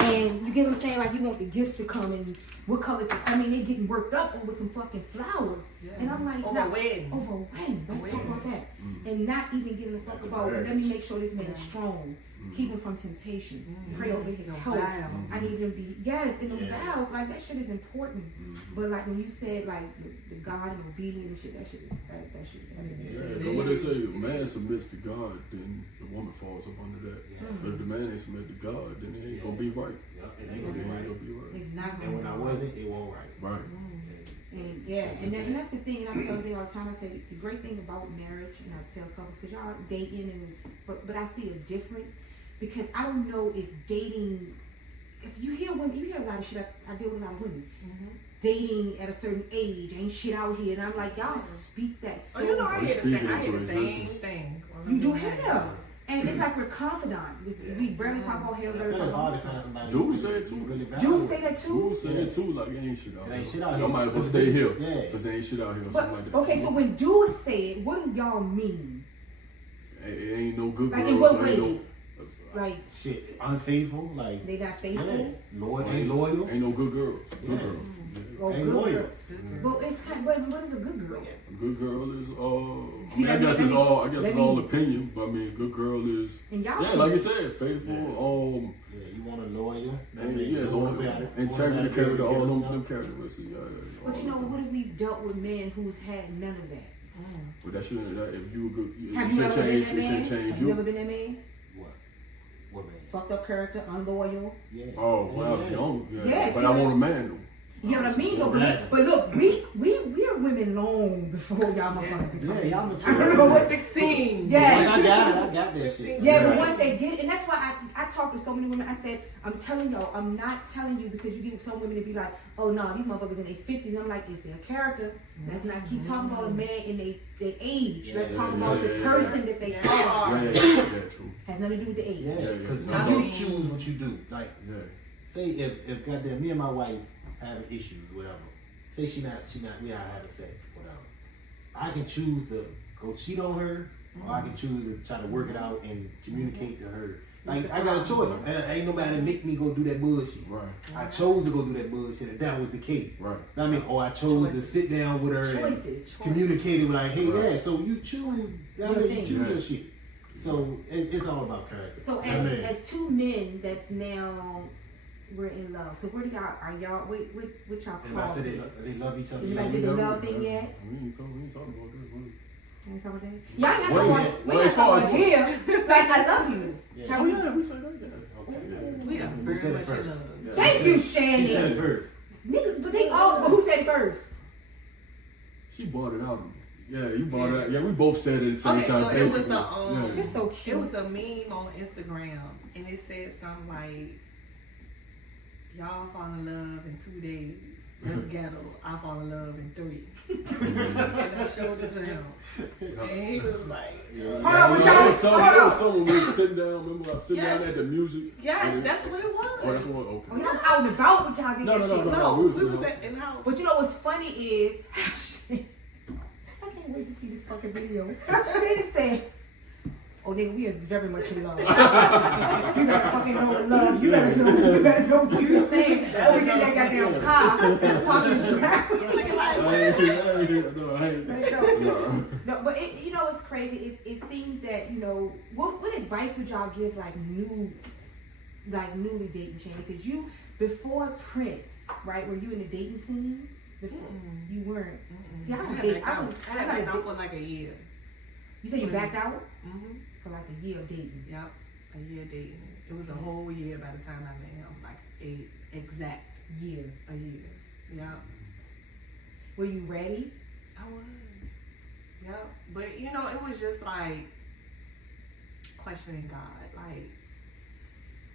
and you get what I'm saying? Like you want the gifts to come, and what colors? I mean, they getting worked up over some fucking flowers, and I'm like, Over a wedding. over a wedding. Let's talk about that, and not even giving a fuck about. Let me make sure this man is strong. Keep him from temptation. Pray over his health. I need him to be in the vows. Like that shit is important. But like when you said like the God and obedience and shit, that shit is everything. Yeah, what they say, if man submits to God, then the woman falls up under that. But if the man ain't submit to God, then it ain't gonna be right. It ain't gonna be right. It's not And when I wasn't, it won't right. Right. And that's the thing, and I tell them all the time. I say the great thing about marriage, and I tell couples, because y'all dating, but I see a difference because I don't know if dating. Because you hear women, you hear a lot of shit. I deal with a lot of women. Dating at a certain age ain't shit out here, and I'm like, y'all speak that so. Oh, you know, I hear the Speaking same into thing. You do hell. And it's like we're confidant. We barely talk about hell. I feel it's hard to find somebody. Dude who say it too. Really You say that too? Dude say it too, like it ain't shit out It here. ain't shit out Y'all here. might as well stay here. Yeah. Because there ain't shit out here or But something like that. okay, so when dudes say it, what do y'all mean? It ain't no good Like girls. in what ain't way? no, Like Shit, unfaithful, like they not faithful? yeah, ain't loyal. Ain't no good girls. Good Yeah. girls. Or Ain't good loyal. girl? But it's kind. But what is a good girl? A good girl is I See, mean, I let me- guess let it's me- all I guess let it's all me- opinion, but I mean good girl is And y'all, yeah, like you said, faithful, Yeah, you want a loyal. and integrity, character, all them characteristics. Yeah. But you know, what if we dealt with men who's had none of that? But that shouldn't. If you good, Have it you should ever been change. that It man? should change Have you you. ever been that man? What man? Fucked up character, unloyal. Yeah. Oh well, Yeah. if you don't. Yeah. Yes, But you I know- want a man though. You know what I mean? Exactly. But look, we are women long before y'all motherfuckers become. Yeah, y'all I mature. don't know what. 16. Yes. Once I got it. I got that shit. Yeah, but Right. once they get it, and that's why I talk to so many women. I said, I'm telling y'all, I'm not telling you because you get some women to be like, oh no, these motherfuckers in their 50s. I'm like, it's their character. Let's not keep talking about a man in their age. Let's talk about the person that they Yeah. are. Yeah, true. Has nothing to do with the age. Yeah, Yeah, because yeah. you choose what you do. Like, Yeah. say if goddamn me and my wife having issues, whatever. Say we not having sex, whatever. I can choose to go cheat on her, or I can choose to try to work it out and communicate to her. Like I got a choice. Ain't nobody make me go do that bullshit. Right. I chose to go do that bullshit, and that was the case. Right. I mean, or I chose to sit down with her and Choices. communicate it with like, hey, Right. yeah. So you choose. Your You thing. choose Yeah. your shit. So it's all about character. So as two men that's now we're in love. So where do y'all are y'all what y'all And I call said this? they love each other. Anybody did the love thing yet? We ain't talking about this. Ain't talking about that? Y'all ain't got Wait, someone. wait, We wait, got as far someone as- here. Like I love you. Yeah. Have we? We say that. Okay. We are Who very said it much in first? love. Thank you, She said it Shannon. first. Niggas, but they all. But who said it first? She bought it out. Yeah, you bought it out. Yeah, we both said it at the same Okay, time. so it was basically. the, It's so cute. It was a meme on Instagram, and it said something like, "Y'all fall in love in 2 days. Let's ghetto. I fall in love in 3." And I showed it to him, and he was like, Hold on, Yeah, what it y'all? was Hold on. someone we were sitting down. Remember, I was sitting Yes. down at the music. "Yes, and- that's what it was." Oh, that's what. Oh, Okay. y'all was out and about with y'all did No, that no, shit. no, No, we we was was in the in the house. But you know what's funny is, I can't wait to see this fucking video. Shannon said, "Oh nigga, we is very much in love. You better fucking know what love. You better know what you're saying. Before we get that goddamn car and pop in this trap." No, but you know what's crazy? It seems that what advice would y'all give like newly dating Shannon? Because you before Prince, right? Were you in the dating scene? Before you weren't. See, I don't date. I had backed out for like a year. You said you backed out Mm-hmm. for like a year of dating. Yep, a year dating. It was a whole year by the time I met him, like a exact a year. Yeah. Were you ready? I was. Yep. But you know, it was just like questioning God. Like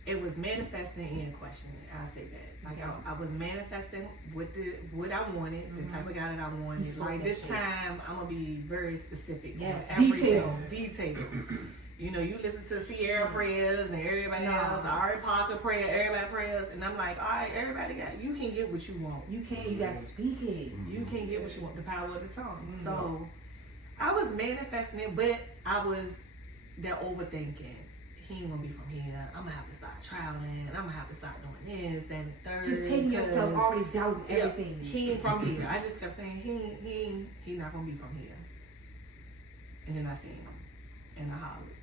it was manifesting and questioning. I say that. Like I was manifesting what I wanted, the type of guy that I wanted. Like this time, I'm gonna be very specific. Yes. Detail. You know, you listen to Sierra prayers and everybody else, Ari Parker prayer, everybody prayers, and I'm like, all right, everybody you can get what you want. You gotta speak it. You can get what you want, the power of the tongue. So I was manifesting it, but I was that overthinking. He ain't gonna be from here. I'm gonna have to start traveling. I'm gonna have to start doing this and the third. Just taking yourself already doubting everything. He ain't from here. I just kept saying he not gonna be from here. And then I seen him, and I hollered.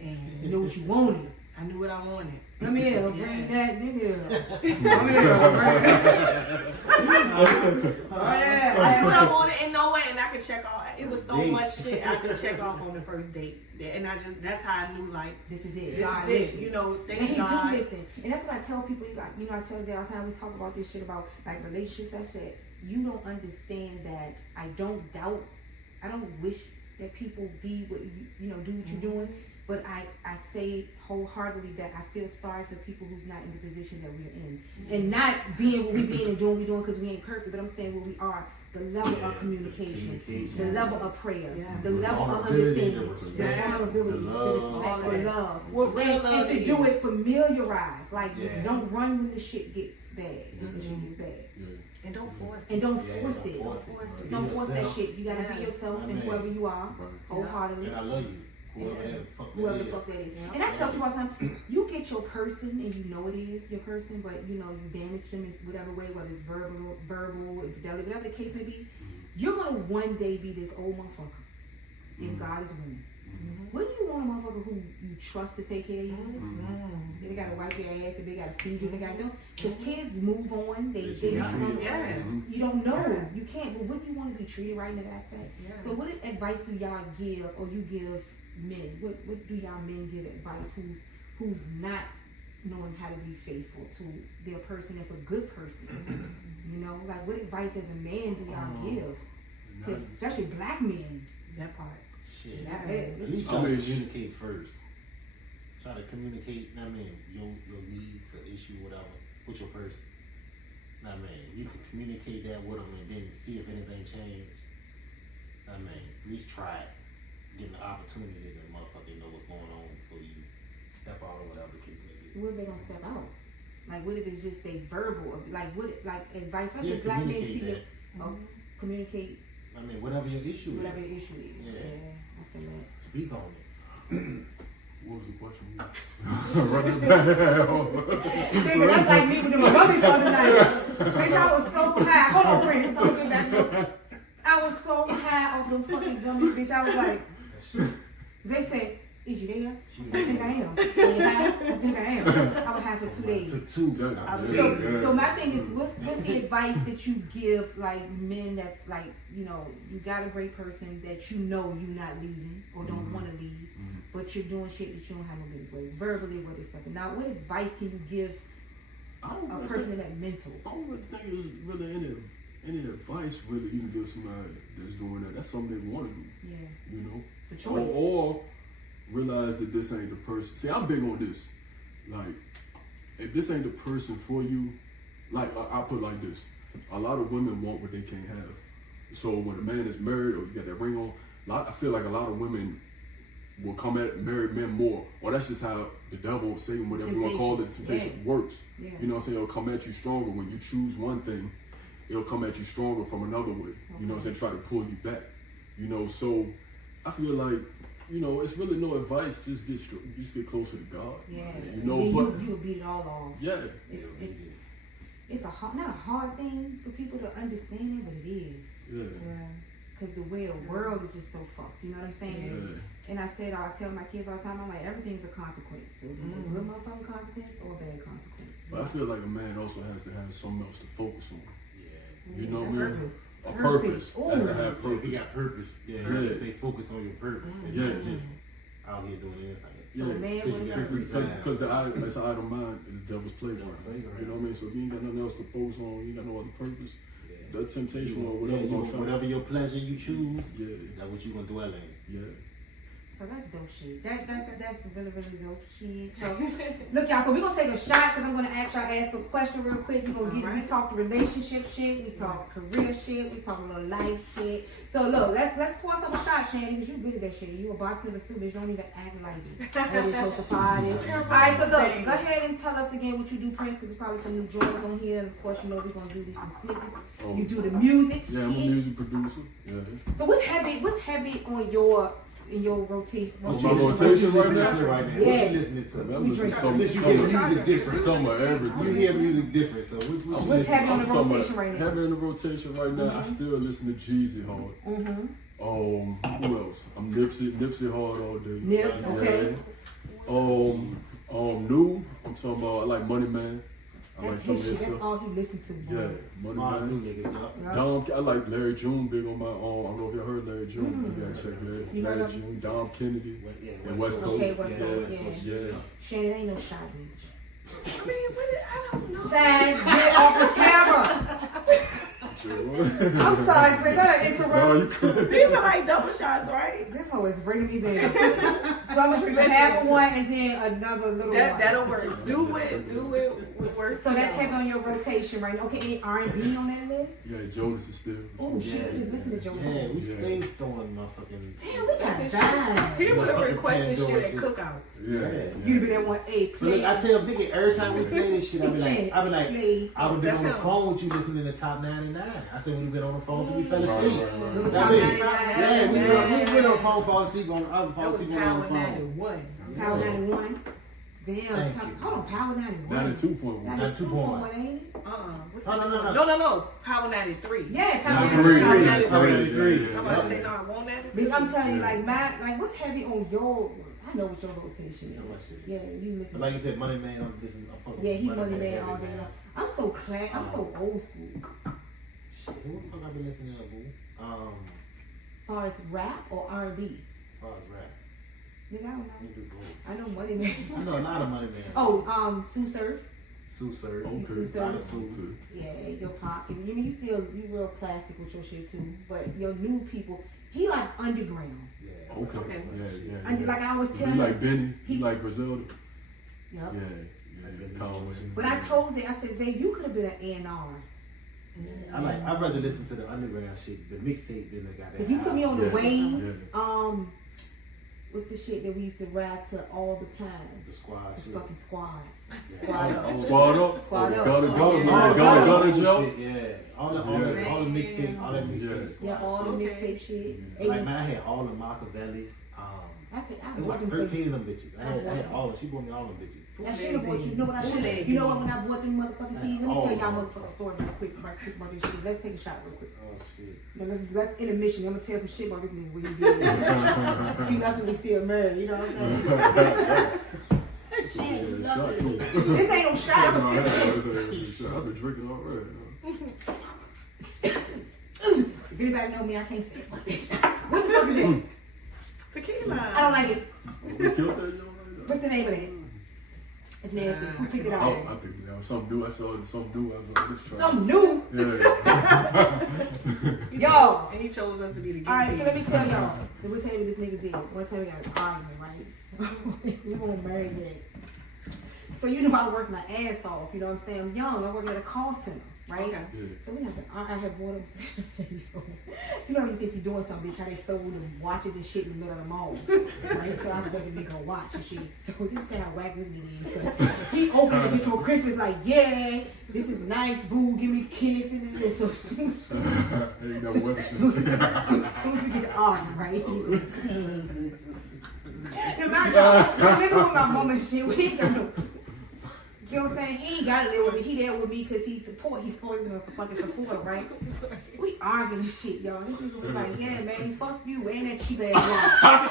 And you knew what you wanted. I knew what I wanted. Come here, bring that nigga. Come here, I knew what I wanted in no way, and I could check off. It was so much shit I could check off on the first date, and that's how I knew like this is it. This God is it. listens. You know, and thank God. He do listen, and that's what I tell people. Like, you know, I tell them all the time we talk about this shit about like relationships. I said you don't understand that I don't doubt. I don't wish that people be what you know do what you're doing. But I say wholeheartedly that I feel sorry for people who's not in the position that we're in. And not being what we being and doing what we doing because we ain't perfect, but I'm saying where we are, the level of communication, the level of prayer, the level of understanding, the vulnerability, the respect, the love. And to do it familiarized. Like, don't run when the shit gets bad. The shit gets bad. And don't force it. And don't force it. Don't force that shit. You gotta be yourself and whoever you are, wholeheartedly. And I love you. Whoever the fuck that is. And I tell people all the time, you get your person and you know it is your person, but you know, you damage them in whatever way, whether it's verbal, infidelity, whatever the case may be, you're gonna one day be this old motherfucker. And God is winning. Wouldn't you want a motherfucker who you trust to take care of you? They gotta wipe their ass, and they gotta feed you, they gotta do. Because kids move on, they become, you don't know. You can't, but wouldn't you want to be treated right in that aspect? So what advice do y'all give, or you give men? What do y'all men give advice who's not knowing how to be faithful to their person that's a good person? You know, like what advice as a man do y'all give? Because especially black men. That part. Shit. At least try to communicate first. Try to communicate, I mean, your needs or issue, whatever, with your person. I mean, you can communicate that with them and then see if anything changed. I mean, at least try it. Give them the opportunity that motherfucker know what's going on before you step out or whatever the case may be. What if they don't step out? Like, what if it's just a verbal, like advice, especially black men to you, communicate. I mean, whatever your issue is. Yeah. I feel that. Speak on it. What was the question? Run it back. Nigga, that's like me with the gummies on the night. Bitch, I was so high. Hold on, friends. So get back there. I was so high off them fucking gummies, bitch. I was like, they say, is you there? I think I am. I think I am. I was high for 2 days. So my thing is, what's the advice that you give like men that's like, you know, you got a great person that you know you're not leaving or don't want to leave, but you're doing shit that you don't have no business with. It's verbally, whether it's like. Now, what advice can you give a person that mental? I don't really think there's really any advice really you can give somebody that's doing that. That's something they want to do. Yeah. You know? The choice. Or realize that this ain't the person. See, I'm big on this. Like, if this ain't the person for you, like, I'll put it like this. A lot of women want what they can't have. So when a man is married or you got that ring on, I feel like a lot of women will come at married men more. Or that's just how the devil, Satan, whatever you want to call it, temptation works. Yeah. You know what I'm saying? It'll come at you stronger. When you choose one thing, it'll come at you stronger from another way. You know what I'm saying? Try to pull you back. You know, so I feel like, you know, it's really no advice. Just get closer to God. Yeah. You know, but you'll beat it all off. Yeah. It's not a hard thing for people to understand it, but it is. Yeah. Because the way the world is just so fucked. You know what I'm saying? Yeah. And I tell my kids all the time, I'm like, everything's a consequence. So it's a good motherfucking consequence or a bad consequence. But I feel like a man also has to have something else to focus on. Yeah. You know what I mean? A purpose. Has to have purpose. You got purpose. Yeah. You stay focused on your purpose. And not just out here doing anything. So Yeah, a man because with you a got free purpose. time. Because it's an idle mind is devil's playground. You know what I mean? So if you ain't got nothing else to focus on, you ain't got no other purpose, that temptation or whatever, whatever your pleasure you choose, yeah, that's what you gonna dwell in. yeah. So that's dope shit. That's really dope shit. So look, y'all. So we're gonna take a shot because I'm gonna ask a question real quick. We talk relationship shit. We talk career shit. We talk a little life shit. So look, let's pour some shot, Shannon, because you good at that shit. You a bartender too, bitch. Don't even act like it. Ready close to party. All right. So look, go ahead and tell us again what you do, Prince, because there's probably some new joints on here. And of course, you know we're gonna do this in snippets. You do the music. Yeah, I'm a music producer. Yeah. So what's heavy on your rotation? What's my rotation right now? What Yeah. you listening to? Man, I'm listening to some, Since you get music different. some of everything. You hear music different, so What's heavy on the rotation right now? Heavy in the rotation right now. I still listen to Jeezy hard. Mm-hmm. Who else? I'm Nipsey hard all day. Nip, okay. New. I'm talking about I like Money Man. I like That's some his of shit. that That's stuff. all he listens to. Boy. Yeah, Money Mars Man. new niggas, yup. Dom, I like Larry June big on my own. I don't know if you heard Larry June. Maybe I check You heard Larry of- June, Dom Kennedy, Yeah, and West Coast. Okay, West Coast, West Coast. Yeah. Shannon ain't no shy bitch. I mean, I don't know. Tag, get off the camera. I'm sorry, Chris. I done No, interrupt. you could. These are like double shots, right? This hoe is bringing me down. So I'm gonna drink half of one and then another little one. That'll work. Do it with words. So that's heavy on your rotation right now. Okay, any R&B on that list? Yeah, Jonas is still. Oh shit, we just listen to Joe. Yeah, we Yeah. stay throwing motherfucking. Damn, we got That's that. He would have Motherfucking requested shit Pandora at shit. cookouts. Yeah. You be that one, hey, But play. look, I tell Vicky every time we play this shit, I be like, Play. I would have been on the That's him. phone with you listening to Top 99. I said we've been on the phone till we fell Right, asleep. right, right. Remember That Top is. 99? Yeah, we been on the phone, fall asleep on. I That fall was asleep on the Power phone. 91. Power 91. Damn, Thank top, you. hold on, Power 91. 92.1. 92.1, ain't it? No. Power 93. Yeah, Power 93. 93. Power 93. I'm about to say, no, I want that. Bitch, I'm telling you, like what's heavy on your? I know what your rotation Yeah, what is. shit? Yeah, you listen. Like you said, Money Man, I'm listening. I'm fucking Yeah, he Money money man every all day day. long. I'm so class. I'm so old school. Shit, who the fuck I been listening to, boo? As far as rap or R&B. As far as rap, Nigga, I don't know. we do both. I know Money Man. I know a lot of Money Man. Oh, Sue Surf. Sue Surf. Okay. Sue Surf. Lot of Sue. Yeah, your pop. And you real classic with your shit too. But your new people, he like underground. Yeah. Okay. Okay. Yeah. And like I always tell You him. like Benny? he- You like Griselda? Yup. Yeah. Conway. But I told him, I said, Zay, you could have been an A&R. Yeah. I'd rather listen to the underground shit, the mixtape than the goddamn. Cause you put me on the Yeah. Wayne. Yeah. What's the shit that we used to ride to all the time? The squad It's shit. fucking Squad. Yeah. Squad up. Squad up. Squad up. Gutter, Yeah. gutter, Joe. shit, yeah. All the mixtape, all that mixtape. Yeah, all the Okay. mixtape shit. Like man, I had all the Machiavellis. I It was like 13 of them bitches. I had all of them. She bought me all of them bitches. I should have bought you. You know what I should have? You know what? When I bought them motherfucking CDs, let me tell y'all motherfucking story real quick. About this shit. Let's take a shot real quick. Oh shit. Now, let's intermission. I'm gonna tell some shit about this nigga what he did. He lucky we still married. You know what I'm saying? Yeah, shot too. This ain't no shot. I'm a sip. I've been drinking already. If anybody know me, I can't say fuck that shit. What the fuck is that? Tequila. I don't like it. We killed that young lady. What's the name of that? It's nasty. Who picked it Oh, out? I picked it out. Something new. I saw it. Something new. I was like, Something new. Yeah. Yo. And he chose us to be the guinea Alright, so let me pig. tell y'all. Let me tell you what this nigga did. One time we got an argument, right? We won't marry that. So you know I work my ass off, you know what I'm saying? I'm young, I work at a call center, right? Okay. Yeah. So we have to, I have bought them, you know you think you're doing something, bitch, how they sold them watches and shit in the middle of the mall, right? So I was like a nigga a watch and shit. So this is how whack this nigga is. He opened it before Christmas like, yeah, this is nice, boo, give me kiss and this. So as soon Ain't no weapon. as we get to argue, right? Imagine, I'm living with my mom and shit. We ain't got no, you know what I'm saying? He ain't got to live with me. He there with me because he's supposed to be a fucking supporter, right? We arguing this shit, y'all. This nigga was like, yeah, man, fuck you and that cheap ass watch.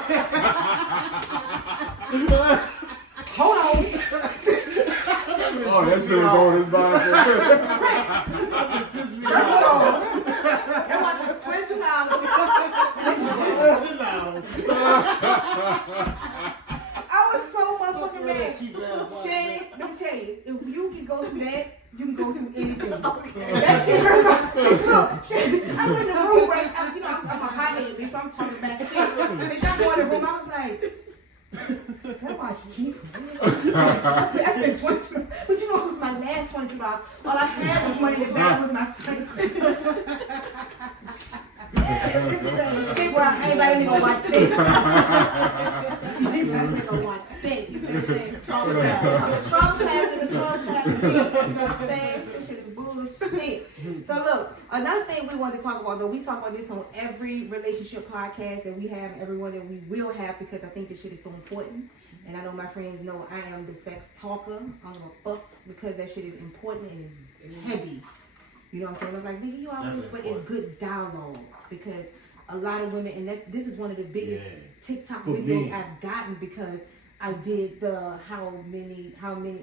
Hold on. Oh, that shit was on his mind. First of all, that watch was $22. I was so can go through that, you can go through anything. That shit hurt my, look, I'm in the room right now, I'm a high-head bitch, so I'm talking back shit. Bitch, I go in the room, I was like, that watch cheap. I spent 22, but you know it was my last $22. All I had was money in the back with my son. This is shit where anybody need to go watch Six. Anybody need to go watch Six. You know what I'm saying? Traumatized. You know what I'm saying? This shit is bullshit. So look, another thing we want to talk about, though, we talk about this on every relationship podcast that we have, everyone that we will have, because I think this shit is so important. And I know my friends know I am the sex talker. I'm gonna fuck because that shit is important and it's heavy. You know what I'm saying? I'm like, nigga, you always, but it's good dialogue because a lot of women, and this is one of the biggest TikTok videos I've gotten because I did the how many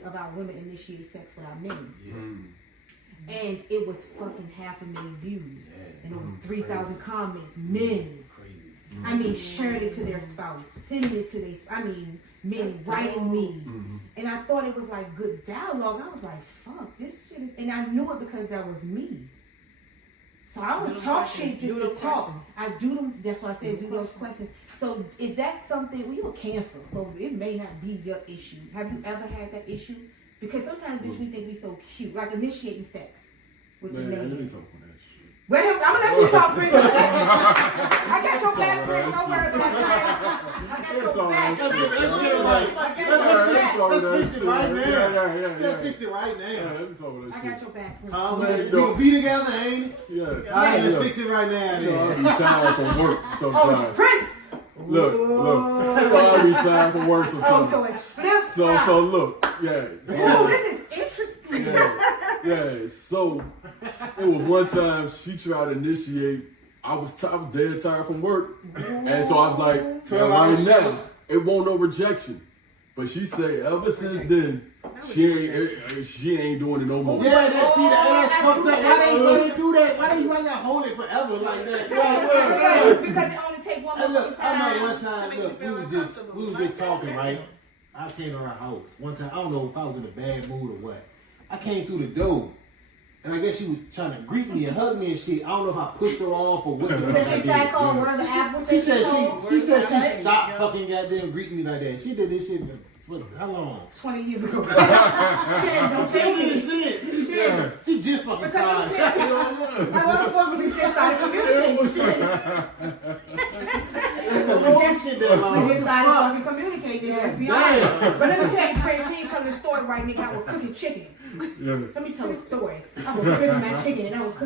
of our women initiate sex with our men. Yeah. And it was fucking 500,000 views and over 3,000 comments. Men, crazy. I mean, sharing it to their spouse, sending it to their, men writing me. And I thought it was like good dialogue. I was like, fuck, this shit is, and I knew it because that was me. So I don't talk shit just to talk. I do them, that's why I said do those questions. So is that something, well, you're a Cancer, so it may not be your issue. Have you ever had that issue? Because sometimes, bitch, we think we so cute, like initiating sex with the man. Man, talk about that shit. Well, I'm gonna let you talk, Prince. I got your back, Prince. Don't worry about that. I got your back. Let's fix it right now. Let's fix it right now. I got your back, Prince. We gonna be together, ain't it? Yeah. All right, let's fix it right now. I'll be tired from work sometimes. Oh, Prince. Look. I'll be tired from work sometimes. Oh, so it's flip side. So look, yeah. Oh, this is interesting. Yeah. So it was one time she tried to initiate. I was dead tired from work, and so I was like, 12 hours now it won't no rejection. But she said ever since then she ain't doing it no more. Yeah, that's fucked up. Why they do that? Why y'all hold it forever like that? Because it only take one more Look, I time. remember one time. Look, we was just talking, right? I came to her house one time. I don't know if I was in a bad mood or what. I came through the door. And I guess she was trying to greet me and hug me and shit. I don't know if I pushed her off or what. She said she stopped fucking goddamn greeting me like that. She did this shit for how long? 20 years ago. She ain't sense. She just fucking started. How the fuck we just started communicating? We just started fucking communicating. Let's be honest. But let me tell you, Chris, he ain't telling the story right, nigga. I was cooking chicken. Let me tell a story. I was cooking my chicken and I was cooking.